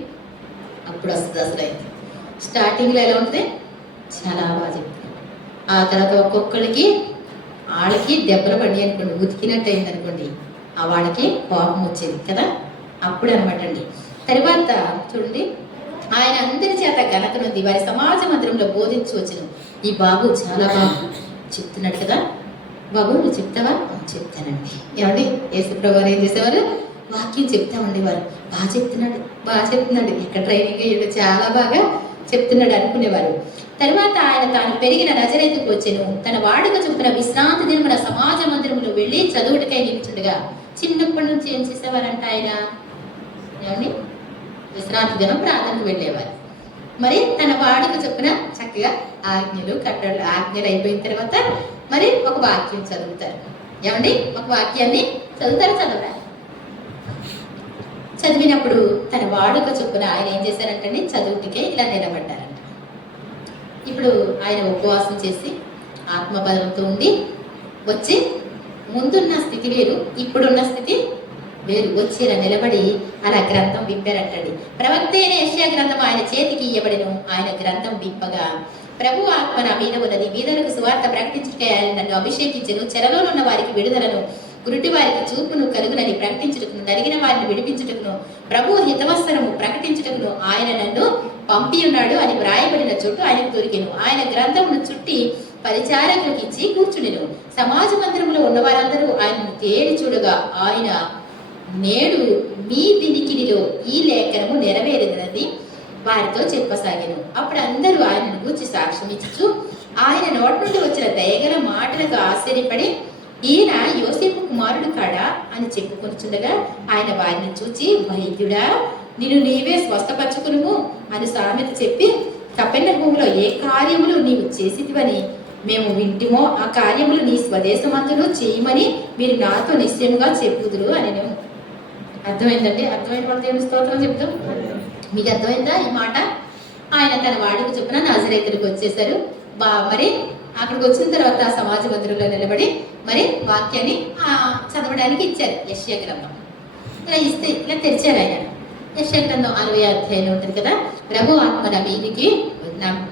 అప్పుడు వస్తుంది అసలు. అయితే స్టార్టింగ్లో ఎలా ఉంటుంది? చాలా బాగా చెప్తారు. ఆ తర్వాత ఒక్కొక్కరికి వాళ్ళకి దెబ్బలు పడి అనుకోండి, ఉతికినట్టు అయింది అనుకోండి, ఆ వాళ్ళకి కోపం వచ్చేది కదా. అప్పుడు అనమాట అండి. తర్వాత చూడండి, ఆయన అందరి చేత ఘనత నుండి వారి సమాజ మందిరంలో బోధించవచ్చును. ఈ బాబు చాలా బాగా చెప్తున్నాడు కదా. బాబు నువ్వు చెప్తావా? చెప్తానండి. ఏమండి యేసుప్రభు వారు ఏం చేసేవారు? వాక్యం చెప్తా ఉండేవారు. బాగా చెప్తున్నాడు, ఎక్కడ ట్రైనింగ్ అయ్యాడు, చాలా బాగా చెప్తున్నాడు అనుకునేవారు. తర్వాత ఆయన తాను పెరిగిన నజరేతుకు వచ్చెను. తన వాడుక చొప్పున విశ్రాంతి దినమున సమాజ మందిరంలో వెళ్ళి చదువుటకై నిలుచుండగా. చిన్నప్పటి నుంచి ఏం చేసేవారంట ఆయన? ఏమండి విశ్రాంతి దినం ప్రార్థనకు వెళ్ళేవారు. మరి తన వాడుక చొప్పున చక్కగా ఆజ్ఞలు అయిపోయిన తర్వాత మరి ఒక వాక్యం చదువుతారు. ఏమండి ఒక వాక్యాన్ని చదవరా? చదివినప్పుడు తన వాడుక చొప్పున ఆయన ఏం చేశారంటే చదువుటికే ఇలా నిలబడ్డారంట. ఇప్పుడు ఆయన ఉపవాసం చేసి ఆత్మబలంతో ఉండి వచ్చి ముందున్న స్థితి వేరు, ఇప్పుడున్న స్థితి వేరు. వచ్చి ఇలా నిలబడి అలా గ్రంథం విప్పారంటండి. ప్రవక్త అయిన యెషయా గ్రంథం ఆయన చేతికి ఇవ్వబడెను. ఆయన గ్రంథం విప్పగా ప్రభు ఆత్మ నా మీద ఉన్నది, వీధులకు సువార్త ప్రకటించుటకై ఆయన నన్ను అభిషేకించెను. చెరలో ఉన్న వారికి విడుదలను, గురుటి వారికి చూపును కలుగునని ప్రకటించుటకును, నరిగిన వారిని విడిపించుటకును, ప్రభు హితవత్సరము ప్రకటించుటకును ఆయన నన్ను పంపి ఉన్నాడు అని వ్రాయబడిన చోటు ఆయనకు దొరికెను. ఆయన గ్రంథమును చుట్టి పరిచారకులకు ఇచ్చి కూర్చుండెను. సమాజ మందిరంలో ఉన్న వారందరూ ఆయనను తేరి చూడగా ఆయన, నేడు మీ వినికిడిలో ఈ లేఖనము నెరవేరినది వారితో చెప్పసాగాను. అప్పుడు అందరూ ఆయనను గూర్చి సాక్ష్యం ఇచ్చు ఆయన నోటి నుండి వచ్చిన దయగల మాటలకు ఆశ్చర్యపడి, ఈయన యోసేపు కుమారుడు కాడా అని చెప్పుకొనిచుండగా ఆయన వారిని చూచి, వైద్యుడా, నిన్ను నీవే స్వస్థపరచుకును అని సామెత చెప్పి, కపెర్నహూములో ఏ కార్యములు నీవు చేసితివని మేము వింటిమో ఆ కార్యములు నీ స్వదేశమందులో చేయమని మీరు నాతో నిశ్చయముగా చెప్పుదురు అని. అర్థమైందండి? అర్థమైన వాళ్ళు దేవుని స్తోత్రం చెప్తాం. మీకు అర్థమైందా ఈ మాట? ఆయన తన వాడికి చొప్పున నాజరేతుడికి వచ్చేసారు. మరి అక్కడికి వచ్చిన తర్వాత సమాజ మందిరంలో నిలబడి మరి వాక్యాన్ని చదవడానికి ఇచ్చారు. యెషయా గ్రంథం ఇలా ఇస్తే ఇలా తెరిచారు ఆయన. యెషయా గ్రంథం 60వ అధ్యాయం ఉంటుంది కదా. ప్రభు ఆత్మ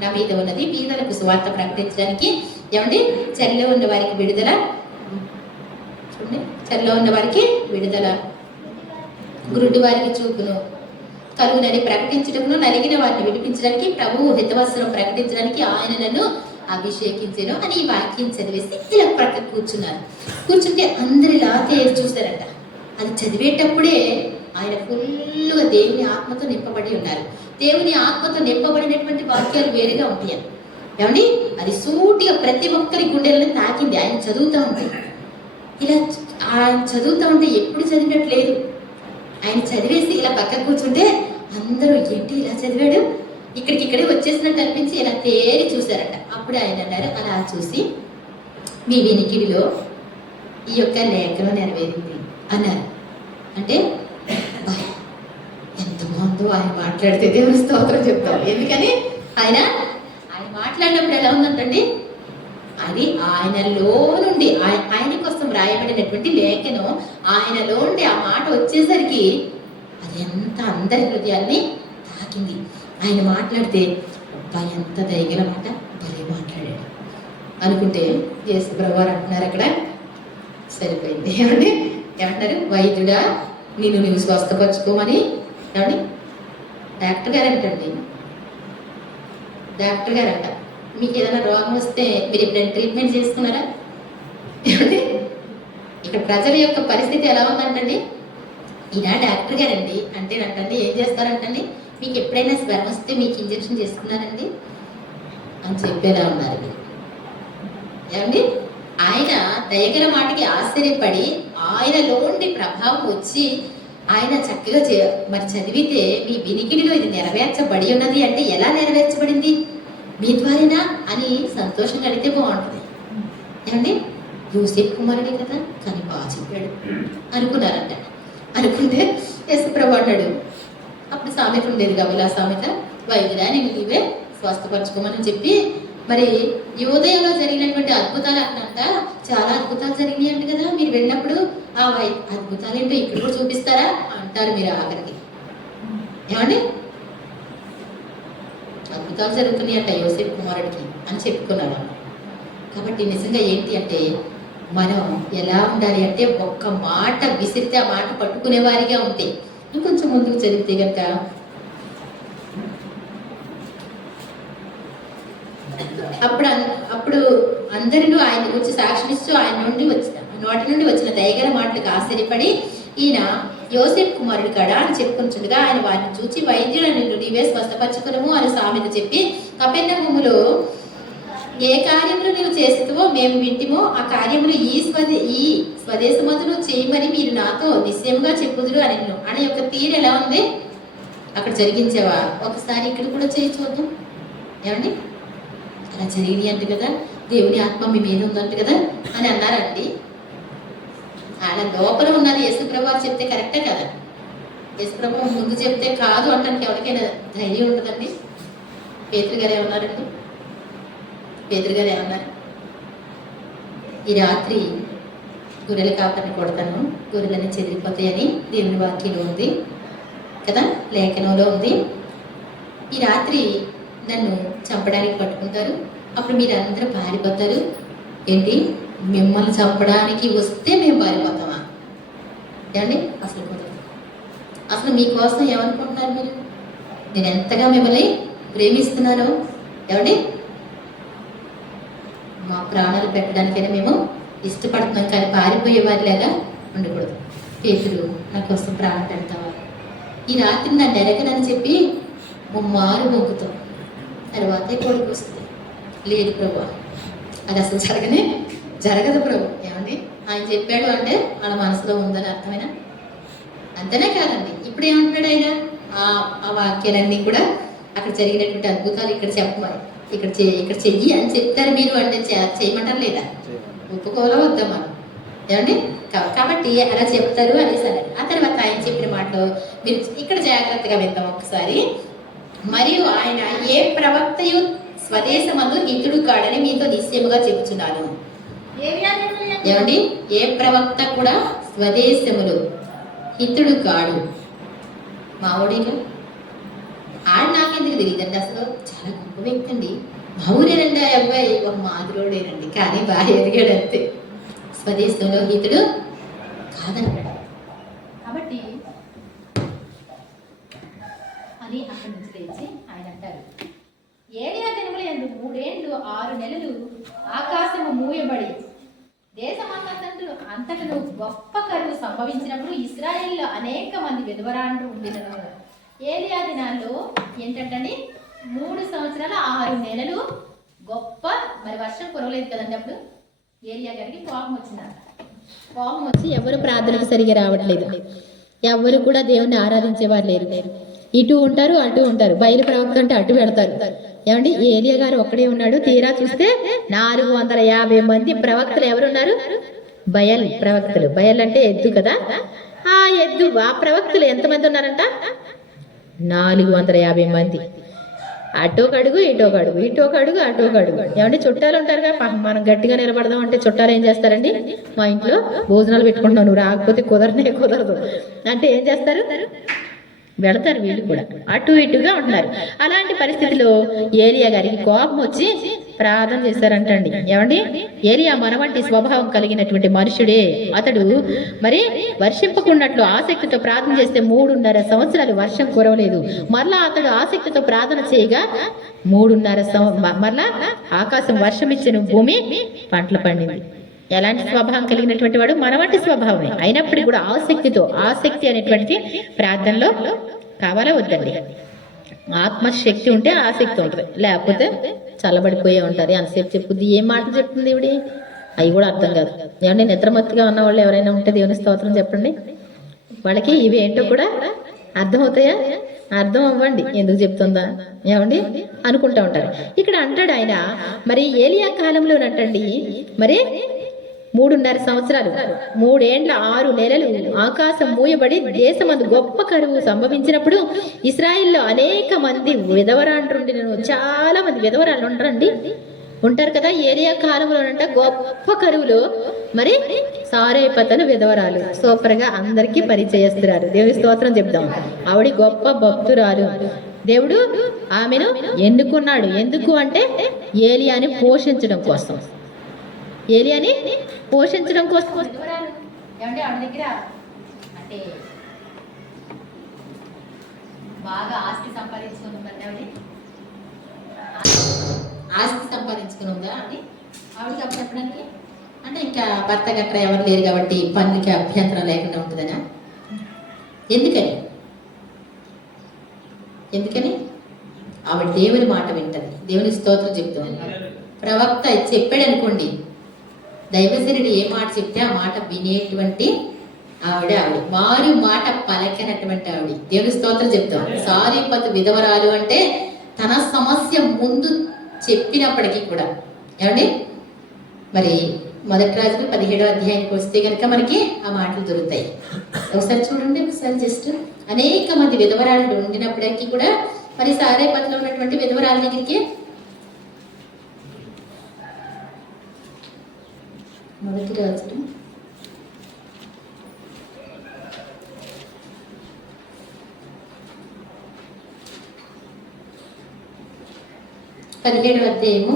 నా మీద ఉన్నది, బీదలకు సువార్త ప్రకటించడానికి, ఏమండి, చెరలో ఉన్న వారికి విడుదల, చూడండి, చెరలో ఉన్న వారికి విడుదల, గురుడి వారికి చూపును కలుగునని ప్రకటించటమును, నలిగిన వారిని విడిపించడానికి, ప్రభువు హితవస్త్రం ప్రకటించడానికి ఆయన నన్ను అభిషేకించాను అని ఈ వాక్యం చదివేసి ఇలా పక్క కూర్చుంటే అందరు ఇలా తేరు చూశారంట. అది చదివేటప్పుడే ఆయన ఫుల్గా దేవుని ఆత్మతో నింపబడి ఉన్నారు. దేవుని ఆత్మతో నింపబడినటువంటి వాక్యాలు వేరుగా ఉంటాయి. ఏమండి, అది సూటిగా ప్రతి ఒక్కరి గుండెలను తాకింది. ఆయన చదువుతూ ఉంటే ఇలా ఆయన చదువుతూ ఉంటే ఎప్పుడు చదివినట్లేదు. ఆయన చదివేసి ఇలా పక్కన కూర్చుంటే అందరూ ఏంటి ఇలా చదివాడు, ఇక్కడికిక్కడే వచ్చేసినట్టు అనిపించి ఇలా తేరి చూశారట. అప్పుడు ఆయన అన్నారు, అలా చూసి మీ వినికిడిలో ఈ యొక్క లేఖనం నెరవేరింది అన్నారు. అంటే ఎంత బాగుందో ఆయన మాట్లాడితే దేవుని స్తోత్రం చెప్తాం. ఎందుకని ఆయన మాట్లాడినప్పుడు ఎలా ఉందంటండి, అది ఆయనలో నుండి ఆయన కోసం రాయబడినటువంటి లేఖనం ఆయనలో నుండి ఆ మాట వచ్చేసరికి అది ఎంత అందరి హృదయాల్ని తాకింది. ఆయన మాట్లాడితే అబ్బా ఎంత దయగల మాట, భలే మాట్లాడాడు అనుకుంటే యేసుప్రభు అంటున్నారు అక్కడ, సరిపోయింది. ఏమండి, ఏమంటారు, వైద్యుడా, నీవు స్వస్థపరచుకోమని. ఏమండి, డాక్టర్ గారంటండి, డాక్టర్ గారంట, మీకు ఏదైనా రోగం వస్తే మీరు ఎప్పుడైనా ట్రీట్మెంట్ చేసుకున్నారా? ఏమండి, ఇక్కడ ప్రజల యొక్క పరిస్థితి ఎలా ఉందంటండి, ఈయన డాక్టర్ గారండి అంటేనంటండి ఏం చేస్తారంటండి, మీకు ఎప్పుడైనా జ్వరం వస్తే మీకు ఇంజక్షన్ చేసుకున్నారండి అని చెప్పేలా ఉన్నారు. ఏమండి, ఆయన దయగల మాటకి ఆశ్చర్యపడి ఆయనలోండి ప్రభావం వచ్చి ఆయన చక్కగా మరి చదివితే మీ వినికిడిలో ఇది నెరవేర్చబడి ఉన్నది అంటే ఎలా నెరవేర్చబడింది, మీ ద్వారానా అని సంతోషంగా అడిగితే బాగుంటుంది. ఏమండి, యోసేపు కుమారుడే కదా కానీ బాగా చెప్పాడు అనుకున్నారంట. అనుకుంటే యేసుప్రభు అన్నాడు, అప్పుడు సామెత ఉండేది కాబట్టి ఆ సామెత, వైద్యుడా నీవే స్వస్థపరచుకోమని చెప్పి, మరి యోదయంలో జరిగినటువంటి అద్భుతాలు అన్నంట చాలా అద్భుతాలు జరిగినాయి అంట కదా. మీరు వెళ్ళినప్పుడు ఆ అద్భుతాలు ఏంటో ఇక్కడ కూడా చూపిస్తారా అంటారు మీరు ఆఖరికి. ఏమండి, అద్భుతాలు జరుగుతున్నాయి అంట యోసేపు కుమారుడికి అని చెప్పుకున్నారు. కాబట్టి నిజంగా ఏంటి అంటే మనం ఎలా ఉండాలి అంటే ఒక్క మాట విసిరితే ఆ మాట పట్టుకునే వారిగా ఉంటే. ఇంకొంచెం ముందుకు చదివితే కనుక అప్పుడు అందరిలో ఆయన గురించి సాక్షిస్తూ ఆయన నోటి నుండి వచ్చిన దయగల మాటలకు ఆశ్చర్యపడి, ఈయన యోసేపు కుమారుడు కాడా అని చెప్పుకుంటుండగా ఆయన వారిని చూచి, వైద్యుడు నిన్ను నీవే స్వస్థపరచుకునము అని సామెత చెప్పి, కపెర్నహూములో ఏ కార్యములు నీవు చేసేవో మేము వింటిమో ఆ కార్యములు ఈ స్వదేశమందులో చేయమని మీరు నాతో నిశ్చయముగా చెప్పుదురు అని అనే యొక్క తీరు ఎలా ఉంది, అక్కడ జరిగించావా, ఒకసారి ఇక్కడ కూడా చేయి చూద్దాం. ఏమండి, అలా జరిగింది అంటే కదా, దేవుని ఆత్మ మీ మీద ఉందంట కదా అని అన్నారండి. ఆయన లోపల ఉన్నది యేసుప్రభు చెప్తే కరెక్టే కదా. యేసుప్రభు ముందు చెప్తే కాదు అంటానికి ఎవరికైనా ధైర్యం ఉంటుందండి. పేతురు గారు ఏమన్నారండి, పేతురు గారు ఏమన్నారు, ఈ రాత్రి గొర్రెల కాపరిని కొడతాను, గొర్రెలని చెదిరిపోతాయని దేవుని వాక్యంలో ఉంది కదా, లేఖనంలో ఉంది. ఈ రాత్రి నన్ను చంపడానికి పట్టుకుంటారు, అప్పుడు మీరు అందరూ పారిపోతారు. ఏంటి, మిమ్మల్ని చంపడానికి వస్తే మేము పారిపోతామా? ఏమండి, అసలు కుదరదు. అసలు మీకోసం ఏమనుకుంటున్నారు మీరు, నేను ఎంతగా మిమ్మల్ని ప్రేమిస్తున్నాను. ఏమండి, మా ప్రాణాలు పెట్టడానికైనా మేము ఇష్టపడుతున్నాం, కానీ పారిపోయే వారిలాగా ఉండకూడదు. పేతురు నా కోసం ప్రాణం పెడతావా? ఈ రాత్రి నన్ను ఎరగనని చెప్పి ముమ్మారు మొక్కుతాం. తర్వాతే కొడుకు వస్తుంది. లేదు ప్రభు, అది అసలు జరగదు ప్రభు. ఏమండి, ఆయన చెప్పాడు అంటే వాళ్ళ మనసులో ఉందని అర్థమైనా? అంతనే కాదండి, ఇప్పుడు ఏమంటున్నాడు ఆయన? ఆ వాక్యాలన్నీ కూడా అక్కడ జరిగినటువంటి అద్భుతాలు ఇక్కడ చెప్పమని, ఇక్కడ చెయ్యి అని చెప్తారు మీరు అంటే చేయమంటారు లేదా? ఒప్పుకోవాలో వద్దాం మనం, ఏమండి? కాబట్టి అలా చెప్తారు అనేసరి. ఆ తర్వాత ఆయన చెప్పిన మాటలు మీరు ఇక్కడ జాగ్రత్తగా విందాం ఒకసారి. మరియు ఆయన ఏ ప్రవక్తయు స్వదేశమందు హితుడు కాడని మీతో నిశ్చయముగా చెప్తున్నాను. ఏమండి, ఏ ప్రవక్త కూడా స్వదేశములు హితుడు కాడు. మావుడేగా ఆడు నాకెందుకు తెలియదండి, అసలు చాలా గొప్ప వ్యక్తి అండి. మా ఊరేనండి ఆ అబ్బాయి, ఒక మాదిరోడేనండి, కానీ బాగా ఎదిగాడు అంతే. స్వదేశంలో హితుడు కాదన్నాడు. కాబట్టి అని అక్కడి నుంచి లేచి ఆయన అంటారు, ఏలియా దినములు ఎందు 3 ఏళ్ళు 6 నెలలు ఆకాశము మూయబడి అంతటను గొప్ప కరువు సంభవించినప్పుడు ఇశ్రాయేల్లో అనేక మంది విధవరాండ్రు ఉండినను. ఏలియా దినాల్లో ఏంటంటే 3 సంవత్సరాల 6 నెలలు గొప్ప మరి వర్షం కురవలేదు కదండి. అప్పుడు ఏలియా గారికి కోపం వచ్చిందంట. కోపం వచ్చి ఎవరు ప్రార్థనకు సరిగా రావట్లేదు, ఎవరు కూడా దేవుణ్ణి ఆరాధించేవారు లేరు. ఇటు ఉంటారు అటు ఉంటారు. బయలు ప్రవక్త అంటే అటు పెడతారు. ఏమండి, ఏలియా గారు ఒక్కడే ఉన్నాడు. తీరా చూస్తే 450 మంది ప్రవక్తలు ఎవరున్నారు? బయల్ ప్రవక్తలు. బయల్ అంటే ఎద్దు కదా, ఆ ఎద్దు ఆ ప్రవక్తలు ఎంతమంది ఉన్నారంట? 450 మంది. అటోక అడుగు ఇటోక అడుగు, ఇటోక అడుగు అటోక అడుగు. ఏమంటే చుట్టాలు ఉంటారుగా, మనం గట్టిగా నిలబడదాం అంటే చుట్టాలు ఏం చేస్తారండి? మా ఇంట్లో భోజనాలు పెట్టుకుంటున్నావు, నువ్వు రాకపోతే కుదరదు అంటే ఏం చేస్తారు? వెళతారు. వీళ్ళు కూడా అటు ఇటుగా ఉంటున్నారు. అలాంటి పరిస్థితిలో ఏలియా గారికి కోపం వచ్చి ప్రార్థన చేశారంటండి. ఏమండి, ఏలియా మన వంటి స్వభావం కలిగినటువంటి మనుషుడే. అతడు మరి వర్షింపకున్నట్లు ఆసక్తితో ప్రార్థన చేస్తే 3.5 సంవత్సరాలు వర్షం కురవలేదు. మరలా అతడు ఆసక్తితో ప్రార్థన చేయగా 3.5 మరలా ఆకాశం వర్షం ఇచ్చిన, భూమి పంటలు పండింది. ఎలాంటి స్వభావం కలిగినటువంటి వాడు? మన వంటి స్వభావమే. అయినప్పటికీ కూడా ఆసక్తి అనేటువంటి ప్రార్థనలో కావాలా వద్దండి? ఆత్మశక్తి ఉంటే ఆసక్తి ఉంటుంది, లేకపోతే చల్లబడిపోయే ఉంటారు. అంతసేపు చెప్పుద్ది, ఏం మాట చెప్తుంది ఇవిడి, అవి కూడా అర్థం కాదు. ఏమంటే నిద్రమత్తుగా ఉన్న వాళ్ళు ఎవరైనా ఉంటే దేవుని స్తోత్రం చెప్పండి. వాళ్ళకి ఇవి ఏంటో కూడా అర్థమవుతాయా? అర్థం అవ్వండి, ఎందుకు చెప్తుందా ఏమండి అనుకుంటా ఉంటారు. ఇక్కడ అంటాడు ఆయన, మరి ఏలియా కాలంలోనంటండి మరి 3.5 సంవత్సరాలు 3 ఏండ్ల 6 నెలలు ఆకాశం మూయబడి దేశమందు గొప్ప కరువు సంభవించినప్పుడు ఇశ్రాయేల్లో అనేక మంది విధవరాండ్రుండినను. చాలా మంది విధవరాలు ఉంటారు కదా. ఏలియా కాలంలోనంట గొప్ప కరువులో మరి సారేపతలు విధవరాలు సూపర్ గా అందరికీ పరిచయస్తున్నారు. దేవుని స్తోత్రం చెప్దాం. ఆవిడ గొప్ప భక్తురాలు. దేవుడు ఆమెను ఎన్నుకున్నాడు. ఎందుకు అంటే ఏలియాని పోషించడం కోసం, ఏలియాని పోషించడం కోసం. ఏమంటే ఆవిడ దగ్గర అంటే బాగా ఆస్తి సంపాదించుకుని ఉందండి. ఆస్తి సంపాదించుకుని ఉందా అని ఆవిడకి అప్పుడు చెప్పడానికి, అంటే ఇంకా భర్త గట్రా ఎవరు లేరు కాబట్టి పనులకి అభ్యంతరం లేకుండా ఉంటుందనా? ఎందుకని ఆవిడ దేవుని మాట వింటది, దేవుని స్తోత్రం చెప్తుంది. ప్రవక్త చెప్పాడు అనుకోండి, దైవజనుడు ఏ మాట చెప్తే ఆ మాట వినేటువంటి ఆవిడ వారి మాట పలకనటువంటి ఆవిడ. దేవుని స్తోత్రం చెప్తాం. సారీపతు విధవరాలు అంటే తన సమస్య ముందు చెప్పినప్పటికీ కూడా, ఏమండి మరి 1 రాజులు 17వ అధ్యాయానికి వస్తే కనుక మనకి ఆ మాటలు దొరుకుతాయి. ఒకసారి చూడండి, ఒకసారి జస్ట్ అనేక మంది విధవరాలు ఉండినప్పటికీ కూడా మరి సారేపతిలో ఉన్నటువంటి విధవరాల దగ్గరికి 1 రాజులు 17వ అధ్యాయము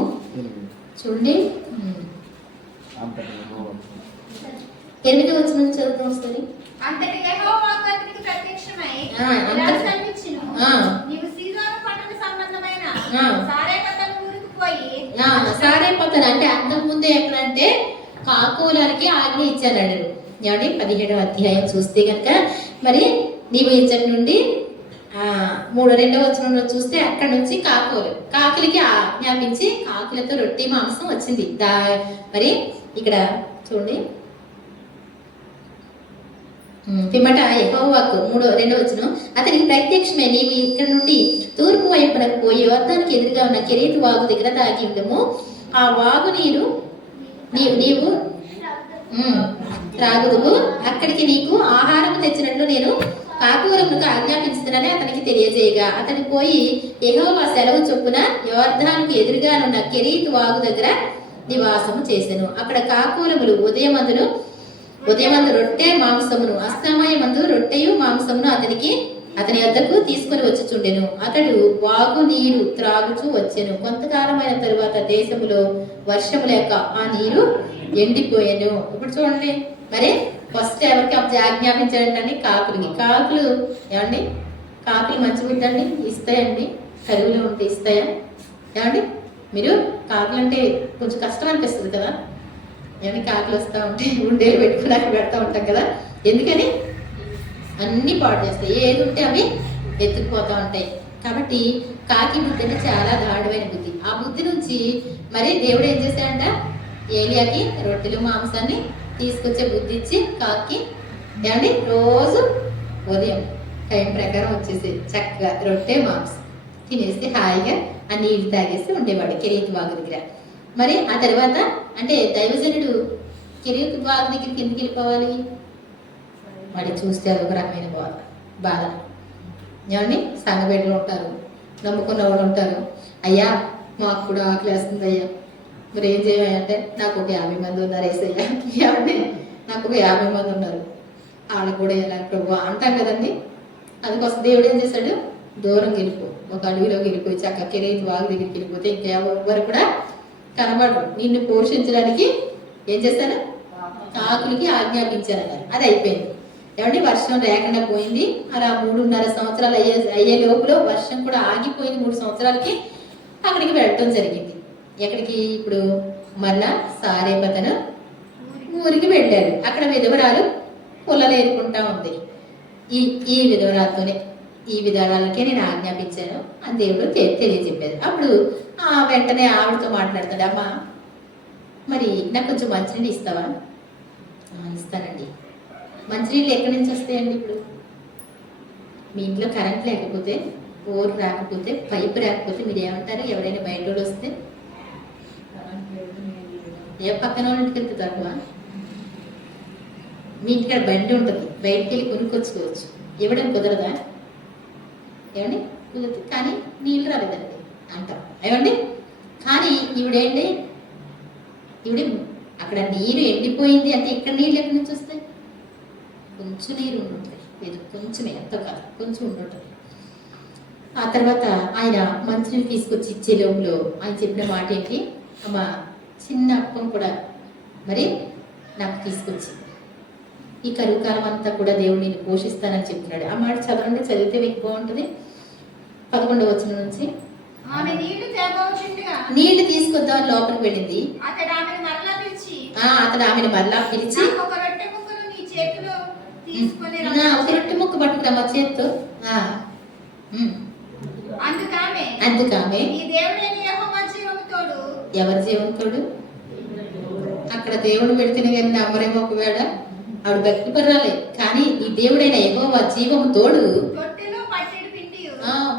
చూడండి, 8వ వచనం చదువుతాం ఒకసారి. అంతటి యెహోవా అతనికి ప్రత్యక్షమై నీవు సీదోను పట్టణ సంబంధమైన సారేపతను ఊరికి పోయి సారైపోతాను అంటే అంతకుముందే ఎక్కడంటే కాకులకి ఆజ్ఞ ఇచ్చాడు. ఏమండి 17వ అధ్యాయం చూస్తే కనుక మరి నీవు ఇచ్చటి నుండి 2వ వచనంలో చూస్తే అక్కడ నుంచి కాకులకి ఆజ్ఞాపించి కాకులతో రొట్టె మాంసం వచ్చింది. మరి ఇక్కడ చూడండి పిమ్మట యెహోవాకు 2వ వచనం అతనికి ప్రత్యక్షమే నీవు ఇక్కడ నుండి తూర్పు వైపునకు పోయి యోర్దానికి ఎదురుగా ఉన్న కెరీతు వాగు దగ్గర తాగి ఉండము. ఆ వాగు నీరు నీవు త్రాగుదువు. అక్కడికి నీకు ఆహారం తెచ్చినట్లు నేను కాకులకు ఆజ్ఞాపించుతానని అతనికి తెలియజేయగా అతను పోయి యెహోవా సెలవు చొప్పున యోర్దానికి ఎదురుగానున్న కెరీతు వాగు దగ్గర నివాసము చేసెను. అక్కడ కాకులములు ఉదయమందు రొట్టె మాంసమును అస్తమయమందు రొట్టెయు మాంసమును అతని వద్దకు తీసుకొని వచ్చుచుండెను. అతడు వాగు నీరు త్రాగుచూ వచ్చెను. కొంతకాలమైన తరువాత దేశములో వర్షము లేక ఆ నీరు ఎండిపోయాను. ఇప్పుడు చూడండి మరి ఫస్ట్ ఎవరికి ఆజ్ఞాపించాడంటే కాకులు ఏమండి కాకులు మంచి బిడ్డండి ఇస్తాయండి, కరువులో ఉంటే ఇస్తాయా ఏమండి? మీరు కాకులు అంటే కొంచెం కష్టం అనిపిస్తుంది కదా, ఏమండి? కాకులు వస్తూ ఉంటే ఉండేలు పెట్టుకోవడానికి పెడతా ఉంటాం కదా, ఎందుకని అన్ని పాడు చేస్తాయి, ఏది ఉంటే అవి ఎత్తుకుపోతూ ఉంటాయి. కాబట్టి కాకి బుద్ధి అంటే చాలా దారుణమైన బుద్ధి. ఆ బుద్ధి నుంచి మరి దేవుడు ఏం చేశాడంట, ఏలియాకి రొట్టెలు మాంసాన్ని తీసుకొచ్చే బుద్ధి ఇచ్చి కాకి ఏమండి రోజు ఉదయం టైం ప్రకారం వచ్చేసి చక్కగా రొట్టె మాంసం తినేసి హాయిగా ఆ నీళ్ళు తాగేసి ఉండేవాడు కెరీతు వాగు దగ్గర. మరి ఆ తర్వాత అంటే దైవజనుడు కెరీతు వాగు దగ్గరికి ఎందుకు వెళ్ళిపోవాలి? వాడి చూస్తే అదొక రకమైన బాధ. ఏమండి సంఘబిడ్డలు ఉంటారు, నమ్ముకున్న వాళ్ళు ఉంటారు, అయ్యా మాకు కూడా ఆకలి వేస్తుంది అయ్యా, మరి ఏం చేయాలంటే నాకు ఒక 50 మంది ఉన్నారు వేసయ్యా, ఏమండి నాకు ఒక 50 మంది ఉన్నారు, వాళ్ళకు కూడా ఎలా ప్రభు అంటాం కదండి. అందుకోసం దేవుడు ఏం చేశాడు, దూరం వెళ్ళిపో, ఒక అడవిలోకి వెళ్ళిపోయి చక్క కెరీతు వాగు దగ్గరికి వెళ్ళిపోతే ఇంకా ఎవరు కూడా కనబడరు. నిన్ను పోషించడానికి ఏం చేశాడు, కాకులకి ఆజ్ఞాపించారన్నారు. అది అయిపోయింది. ఏమంటే వర్షం లేకుండా పోయింది. అలా 3.5 సంవత్సరాలు అయ్యే లోపల వర్షం కూడా ఆగిపోయింది. 3 సంవత్సరాలకి అక్కడికి వెళ్ళటం జరిగింది. ఎక్కడికి? ఇప్పుడు మళ్ళా సారేపతను ఊరికి వెళ్ళాడు. అక్కడ విధవరాలు పుల్లలు ఏరుకుంటా ఉంది. ఈ విధవరాలకే నేను ఆజ్ఞాపించాను అని దేవుడు తెలియజెప్పారు. అప్పుడు వెంటనే ఆవిడతో మాట్లాడతాడు, అమ్మా మరి నాకు కొంచెం మంచినీళ్ళు ఇస్తావా? ఇస్తానండి. మంచినీళ్ళు ఎక్కడి నుంచి వస్తాయండి? ఇప్పుడు మీ ఇంట్లో కరెంట్ లేకపోతే, బోర్ రాకపోతే, పైపు రాకపోతే మీరు ఏమంటారు? ఎవరైనా బయట వాళ్ళు వస్తే ఏ పక్కన వాళ్ళ ఇంటికి వెళ్తే తక్కువ, మీ ఇంటికాడ బండి ఉంటుంది, బయటికి వెళ్ళి కొనుక్కొచ్చుకోవచ్చు. ఇవ్వడం కుదరదా? ఏమండి కుదరదు. కానీ నీళ్ళు రాలేదండి అంటాం, ఏమండి? కానీ ఈవిడ అక్కడ నీరు ఎండిపోయింది అంటే ఇక్కడ నీళ్ళు ఎక్కడి నుంచి వస్తాయి? కొంచెం నీరు ఉండుంటుంది, లేదు కొంచెమే, ఎంత కాదు కొంచెం ఉండుంటుంది. ఆ తర్వాత ఆయన మంచినీళ్ళు తీసుకొచ్చి ఇచ్చే లోపల ఆయన చెప్పిన మాట ఏంటి, అమ్మ చిన్న అప్పం కూడా మరి నాకు తీసుకొచ్చి ఈ కరువు కాలం అంతా కూడా దేవుడు నేను పోషిస్తానని చెప్తున్నాడు. ఆ మాట చదివితే మీకు బాగుంటుంది. 11వ వచనం నుంచి నీళ్లు తీసుకొద్దాం లోపలికి వెళ్ళింది. అతడు ఆమెను మరలా పిలిచి ఒక రొట్టె ముక్క పట్టుకురా మా చేత్తో. అందుకామె ఎవరి జీవంతోడు? అక్కడ దేవుడు పెడితేనే కానీ నమ్మరేమో ఒకవేళ, ఆవిడ భక్తి పర్రాలే, కానీ ఈ దేవుడైన యెహోవా జీవము తోడు.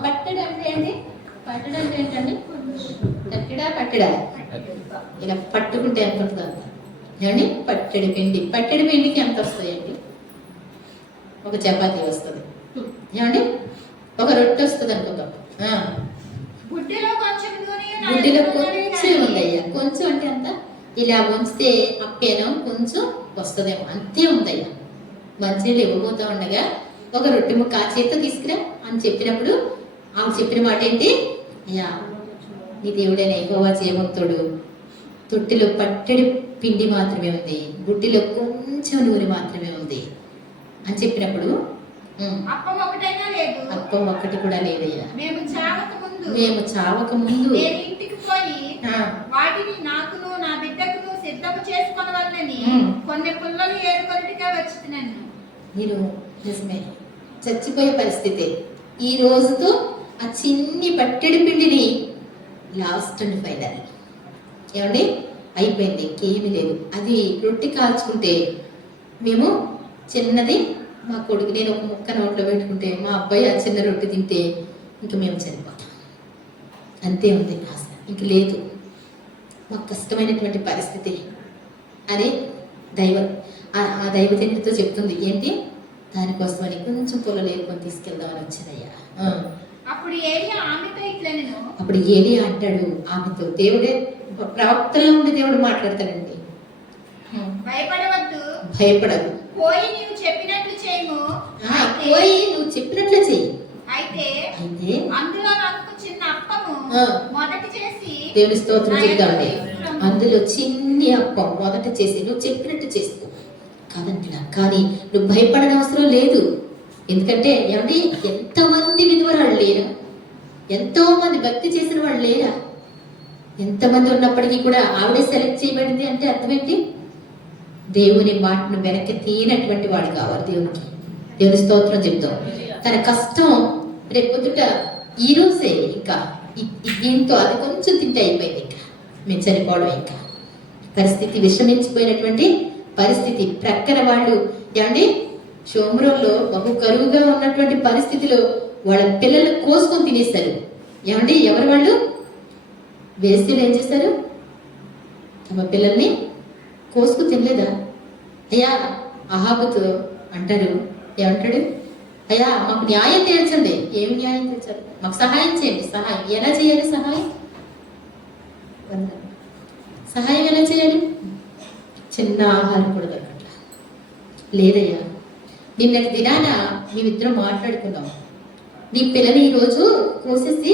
పట్టెడు అంటే ఏంటి? పట్టెడు అంటే ఏంటండి? పట్టెడా ఇలా పట్టుకుంటే ఎంత ఉంటుంది అంత, ఏమండి? పట్టెడు పిండికి ఎంత వస్తాయండి? ఒక చపాతీ వస్తుంది, ఏమండి? ఒక రొట్టె వస్తుంది అనుకుందాం. బుడ్డిలో కొంచెం ఉందయ్యా, కొంచెం అంటే అంత ఇలా ఉంచితే అప్పేనం కొంచెం వస్తుందేమో, అంతే ఉందయ్యా. మంచినీళ్ళు ఇవ్వబోతా ఉండగా ఒక రొట్టె ముక్క ఆ చేత్తో తీసుకురా అని చెప్పినప్పుడు ఆమె చెప్పిన మాట ఏంటి, అయ్యా నీ దేవుడైన యెహోవా జీవంతోడు, తొట్టిలో పట్టెడు పిండి మాత్రమే ఉంది, బుడ్డిలో కొంచెం నూనె మాత్రమే ఉంది అని చెప్పినప్పుడు అప్పం ఒక్కటి కూడా లేదయ్యా. మేము చావక ముందు నేను ఇంటికి పోయి ఆ, వాటిని నాకును నా బిడ్డకును సిద్ధము చేసుకొనవలనని ఉమ్. కొన్ని పుల్లలు ఏరుకొనుటగా వచ్చినాను. మీరు నిజమే చచ్చిపోయే పరిస్థితి. ఈ రోజుతో ఆ చిన్ని పట్టెడి పిండిని లాస్ట్ అండ్ ఫైనల్ ఏమండి అయిపోయింది, ఇంకేమీ లేదు. అది రొట్టె కాల్చుకుంటే మేము చిన్నది మా కొడుకు నేను ఒక ముక్క నోట్లో పెట్టుకుంటే మా అబ్బాయి ఆ చిన్న రొట్టె తింటే ఇంక మేము చనిపోతాం. అంతే ఉంది ఆశ, ఇంక లేదు. మాకు కష్టమైనటువంటి పరిస్థితి అని దైవం ఆ దైవజనుడితో చెప్తుంది. ఏంటి దానికోసమని కొంచెం పొలం ఏరుకొని తీసుకెళ్దామని వచ్చిందయ్యా. అప్పుడు ఏలియా ఆమెతో ఇట్లనెను, అప్పుడు ఏలియా అంటాడు ఆమెతో, దేవుడే ప్రవక్తలో ఉండి దేవుడు మాట్లాడతాడండి. భయపడవద్దు, భయపడదు, పోయి నీవు చెప్పినట్లు చేయము. పోయి నువ్వు చెప్పినట్లే చెయ్యి. అయితే అయితే అందులో నాకు చిన్న అప్పము ఆ. మొదట చేసి దేవుని స్తోత్రం చెప్తామండి. అందులో చిన్ని అప్పం మొదట చేసి నువ్వు చెప్పినట్టు చేసుకో కాదంటున్నా. కానీ నువ్వు భయపడని అవసరం లేదు. ఎందుకంటే ఏమండి ఎంతమంది విధవరాళ్ళు లేరా, ఎంతో మంది భక్తి చేసిన వాళ్ళు లేరా, ఎంతమంది ఉన్నప్పటికీ కూడా ఆవిడే సెలెక్ట్ చేయబడింది అంటే అర్థం ఏంటి? దేవుని మాటను వెనక్కి తీయనటువంటి వాడు కావాలి దేవునికి. దేవుని స్తోత్రం చెప్తాం. తన కష్టం రేపొద్దుట ఈ రోజే ఇంకా దీంతో అది కొంచెం తింటే అయిపోయింది, ఇంకా మేము చనిపోవడం. ఇంకా పరిస్థితి విషమించిపోయినటువంటి పరిస్థితి. ప్రక్కన వాళ్ళు ఏమండి షోమ్రోన్లో బహు కరువుగా ఉన్నటువంటి పరిస్థితిలో వాళ్ళ పిల్లలు కోసుకొని తినేస్తారు. ఏమండి ఎవరు వాళ్ళు? వేస్తీలు ఏం చేస్తారు? తమ పిల్లల్ని కోసుకు తినలేదా? అయ్యా అహాబుతో అంటారు, ఏమంటాడు? అయ్యా మాకు న్యాయం తీర్చండి. ఏమి న్యాయం తీర్చాలి? మాకు సహాయం చేయండి. సహాయం ఎలా చేయాలి? సహాయం ఎలా చేయాలి? చిన్న ఆహారం కూడా దొరకట్లా. లేదయ్యా నిన్నటి దినాన మేమిద్దరం మాట్లాడుకున్నాం, నీ పిల్లని ఈరోజు కోసేసి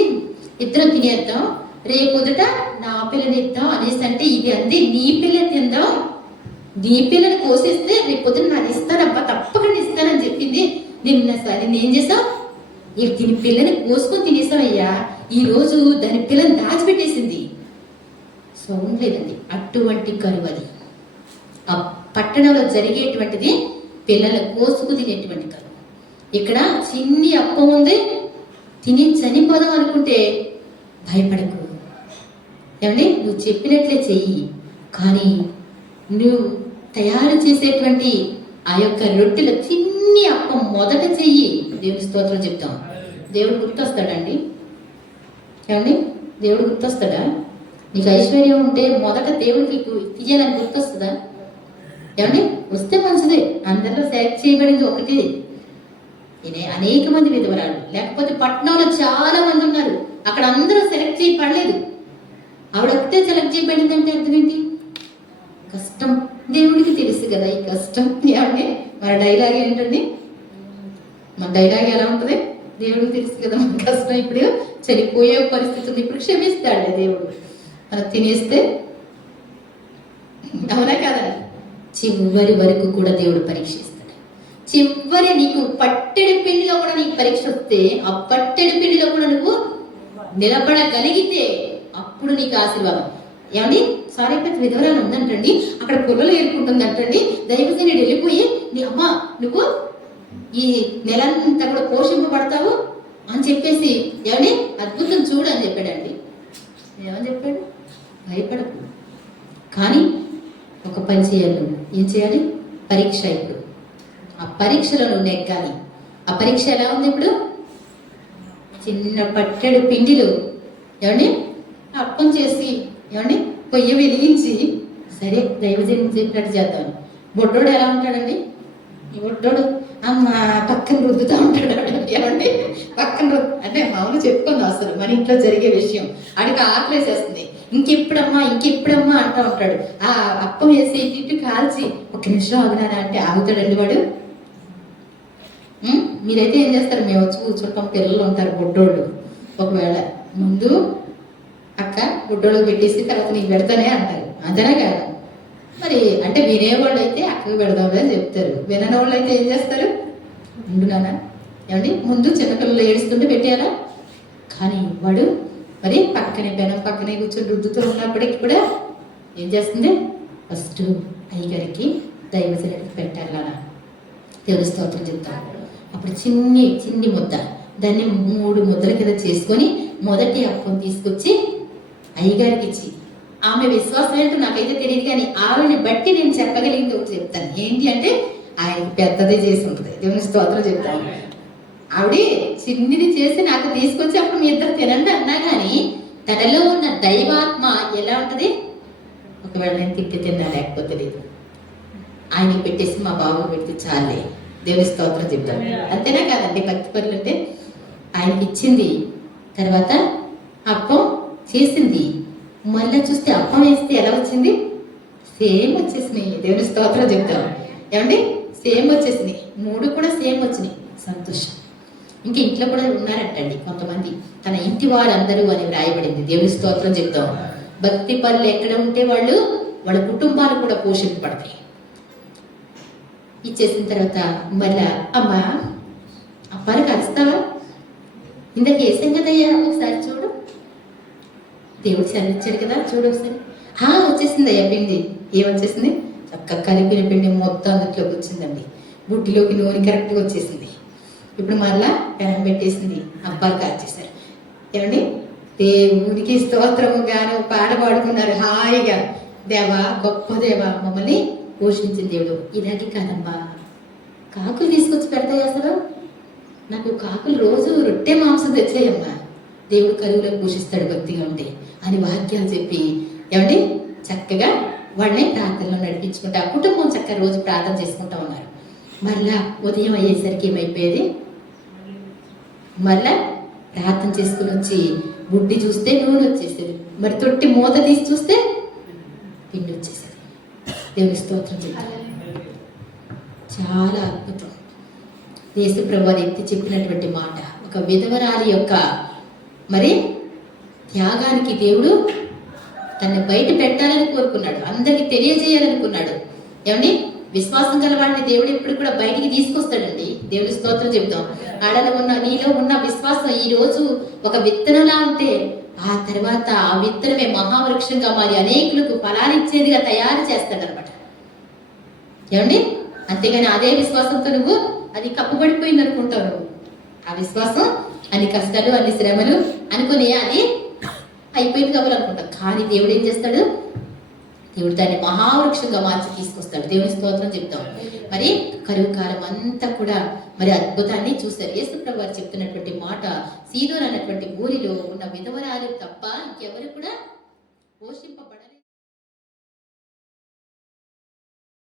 ఇద్దరం తినేద్దాం, రేపొద్దుట నా పిల్లని ఇద్దాం అనేసి అంటే ఇది అంది. నీ పిల్లని తిందాం, నీ పిల్లని కోసేస్తే రేపొద్దున నాకు ఇస్తానబ్బా, తప్పకుండా ఇస్తానని చెప్పింది. నిన్న సరే ఏం చేసావు? దీని పిల్లని కోసుకొని తినేసావయ్యా. ఈరోజు దాని పిల్లని దాచిపెట్టేసింది. సౌండ్ లేదండి. అటువంటి కరువు అది. ఆ పట్టణంలో జరిగేటువంటిది పిల్లల కోసుకు తినేటువంటి కరువు. ఇక్కడ చిన్ని అప్పం ఉంది, తిని చనిపోదాం అనుకుంటే భయపడకు. ఏమండి నువ్వు చెప్పినట్లే చెయ్యి. కానీ నువ్వు తయారు చేసేటువంటి ఆ యొక్క రొట్టెల చిన్ని అప్పం మొదట చెయ్యి. దేవుని స్తోత్రం చెప్తాం. దేవుడు గుర్తొస్తాడండి. ఏమండి దేవుడు గుర్తొస్తాడా? నీకు ఐశ్వర్యం ఉంటే మొదట దేవుడికి తీయాలని గుర్తొస్తుందా? ఏమండి వస్తే మంచిదే. అందరిలో సెలెక్ట్ చేయబడింది ఒకటి. అనేక మంది విధవరాలు, లేకపోతే పట్టణంలో చాలా మంది ఉన్నారు, అక్కడ అందరూ సెలెక్ట్ చేయబడలేదు. ఆవిడ ఒకటే సెలెక్ట్ చేయబడింది అంటే అర్థం ఏంటి? కష్టం దేవుడికి తెలుసు కదా ఈ కష్టం. ఏమండి మన డైలాగ్ ఏంటండి? మన డైలాగ్ ఎలా ఉంటుంది? దేవుడికి తెలుసు కదా మన కష్టం. ఇప్పుడు చనిపోయే పరిస్థితి ఉంది, ఇప్పుడు క్షమిస్తాడు దేవుడు. మనం తినేస్తే అవునా కదా? చివరి వరకు కూడా దేవుడు పరీక్షిస్తాడు. చివరి నీకు పట్టెడు పిండిలో కూడా నీకు పరీక్ష వస్తే, ఆ పట్టెడు పిండిలో కూడా నువ్వు నిలబడగలిగితే అప్పుడు నీకు ఆశీర్వాదం. ఏమండి సారేపతి విధవరాలు ఉందంటండి, అక్కడ పొలలు ఏరుకుంటుందంటండి, దైవజనుడు వెళ్ళిపోయి నీ అమ్మ నువ్వు ఈ నెలంతా కూడా పోషింపబడతావు అని చెప్పేసి ఏమని అద్భుతం చూడు అని చెప్పాడండి. ఏమని చెప్పాడు? భయపడకు. కానీ ఒక పని చేయాలి. నువ్వు ఏం చేయాలి? పరీక్ష. ఇప్పుడు ఆ పరీక్షలో నువ్వు నెగ్గాలి. ఆ పరీక్ష ఎలా ఉంది? ఇప్పుడు చిన్న పట్టెడు పిండిలో ఏమండి అప్పం చేసి ఏమండి పొయ్యి వెలిగించి సరే దైవజనం చెప్పినట్టు చేద్దాం. బొడ్డోడు ఎలా ఉంటాడండి? ఈ బొడ్డోడు అమ్మ పక్కన రుద్దుతూ ఉంటాడు. ఏమండి పక్కన అంటే మామూలు చెప్పుకుందాం, అసలు మన ఇంట్లో జరిగే విషయం. అడిగి ఆకలేసేస్తుంది, ఇంకెప్పుడమ్మా ఇంకెప్పుడమ్మా అంటూ ఉంటాడు. ఆ అప్పం వేసి ఇటు కాల్చి ఒక నిమిషం ఆగునానా అంటే ఆగుతాడండి వాడు. మీరైతే ఏం చేస్తారు? మేము వచ్చి కూర్చుంటాం, పిల్లలు ఉంటారు బొడ్డోళ్ళు. ఒకవేళ ముందు అక్క బుడ్డోళ్ళకి పెట్టేసి తర్వాత నీకు పెడతానే అంటారు. అంతేనా కాదు? మరి అంటే వినేవాళ్ళు అయితే అక్కకు పెడదామని అని చెప్తారు, వినని వాళ్ళు అయితే ఏం చేస్తారు? ఉండునానా ఏమండి ముందు చిన్నపిల్లలు ఏడుస్తుంటే పెట్టారా? కానీ వాడు మరి పక్కనే పెనం పక్కనే కూర్చొని రుద్దుతూ ఉన్నప్పటికీ కూడా ఏం చేస్తుంది? ఫస్ట్ అయ్యగారికి దైవజనుడికి పెట్టాలా దేవుని స్తోత్రం చెప్తాను. అప్పుడు చిన్ని చిన్ని ముద్ద, దాన్ని 3 ముద్దల కింద చేసుకొని మొదటి అప్పం తీసుకొచ్చి అయ్యగారికి ఇచ్చి, ఆమె విశ్వాసం ఏంటో నాకైతే తెలియదు కానీ ఆవిడని బట్టి నేను చెప్పగలిగింది ఒకటి చెప్తాను. ఏంటి అంటే ఆయనకి పెద్దదే చేసి ఉంటుంది. దేవుని స్తోత్రం చెప్తాను. ఆవిడ చిన్నిది చేసి నాకు తీసుకొచ్చి అప్పుడు మీ ఇద్దరు తినండి అన్నా కానీ తనలో ఉన్న దైవాత్మ ఎలా ఉంటది? ఒకవేళ నేను తిప్పి తిన్నా లేకపోతే లేదు, ఆయనకి పెట్టేసి మా బాబుకి పెడితే చాలే. దేవుని స్తోత్రం చెప్తాను. అంతేనా కాదండి? భక్తి పనులు అంటే ఆయనకి ఇచ్చింది, తర్వాత అప్పం చేసింది, మళ్ళీ చూస్తే అప్పం వేస్తే ఎలా వచ్చింది? సేమ్ వచ్చేసినాయి. దేవుని స్తోత్రం చెప్తాను. ఏమండి? సేమ్ వచ్చేసినాయి. 3 కూడా సేమ్ వచ్చినాయి. సంతోషం. ఇంకా ఇంట్లో కూడా ఉన్నారంటండి కొంతమంది, తన ఇంటి వారందరూ అని వ్రాయబడింది. దేవుని స్తోత్రం చెప్తాం. భక్తి పనులు ఎక్కడ ఉంటే వాళ్ళ కుటుంబాలు కూడా పోషింపబడతాయి. ఇచ్చేసిన తర్వాత మళ్ళా అమ్మా అప్పాలు కలుస్తావా? ఇందాక వేసాం కదయ్యా, ఒకసారి చూడు. దేవుడు చల్లించాడు కదా, చూడు ఒకసారి. వచ్చేసింది అయ్యా పిండి. ఏమొచ్చేసింది? చక్కగా కలిపిన పిండి మొత్తం అందులోకి వచ్చిందండి. బుడ్డిలోకి నూనె కరెక్ట్గా వచ్చేసింది. ఇప్పుడు మళ్ళా పెనం పెట్టేసింది, అప్పాలు కాల్చేశారు. ఏమండి? దేవునికి స్తోత్రము గాను పాట పాడుకున్నారు హాయిగా. దేవా, గొప్ప దేవా, మమ్మల్ని పోషించిన దేవుడు. ఇలాగే కాదమ్మా, కాకులు తీసుకొచ్చి పెడతాయి. అసలు నాకు కాకులు రోజు రొట్టె మాంసం తెచ్చాయమ్మా, దేవుడు కరువులో పోషిస్తాడు భక్తిగా ఉంటే అని వాక్యాలు చెప్పి, ఏమండి చక్కగా వాళ్ళని ప్రార్థనలో నడిపించుకుంటా కుటుంబం చక్కగా రోజు ప్రార్థన చేసుకుంటా ఉన్నారు. మళ్ళా ఉదయం అయ్యేసరికి ఏమైపోయేది? మళ్ళా ప్రార్థన చేసుకుని వచ్చి బుడ్డి చూస్తే నూనె వచ్చేసేది, మరి తొట్టి మూత తీసి చూస్తే పిండి వచ్చేసేది. దేవుని స్తోత్రం చెప్తాను. చాలా అద్భుతం. యేసు ప్రభువు ఎత్తి చెప్పినటువంటి మాట, ఒక విధవరాలి యొక్క మరి త్యాగానికి దేవుడు తన్ని బయట పెట్టాలని కోరుకున్నాడు, అందరికి తెలియజేయాలనుకున్నాడు. ఏమండి? విశ్వాసం గల వాడిని దేవుడు ఎప్పుడు కూడా బయటికి తీసుకొస్తాడండి. దేవుని స్తోత్రం చెప్తాం. ఆడలో ఉన్న నీలో ఉన్న విశ్వాసం ఈ రోజు ఒక విత్తనంలా ఉంటే ఆ తర్వాత ఆ విత్తనమే మహావృక్షంగా మారి అనేకులకు ఫలాలిచ్చేదిగా తయారు చేస్తాడనమాట. ఏమండి? అంతేగాని అదే విశ్వాసంతో నువ్వు అది కప్పుబడిపోయింది అనుకుంటావు. నువ్వు ఆ విశ్వాసం అన్ని కష్టాలు అన్ని శ్రమలు అనుకుని అది అయిపోయింది కావాలనుకుంటావు. కానీ దేవుడు ఏం చేస్తాడు? దేవుడు దాన్ని మహావృక్షంగా మార్చి తీసుకొస్తాడు. దేవుని స్తోత్రం చెప్తాం. మరి కరువు కాలం అంతా కూడా మరి అద్భుతాన్ని చూశారు. యేసు ప్రభువు వారు చెప్తున్నటువంటి మాట, సీదోను అన్నటువంటి ఊరిలో ఉన్న విధవరాలు తప్ప ఇంకెవరు కూడా పోషింపబడ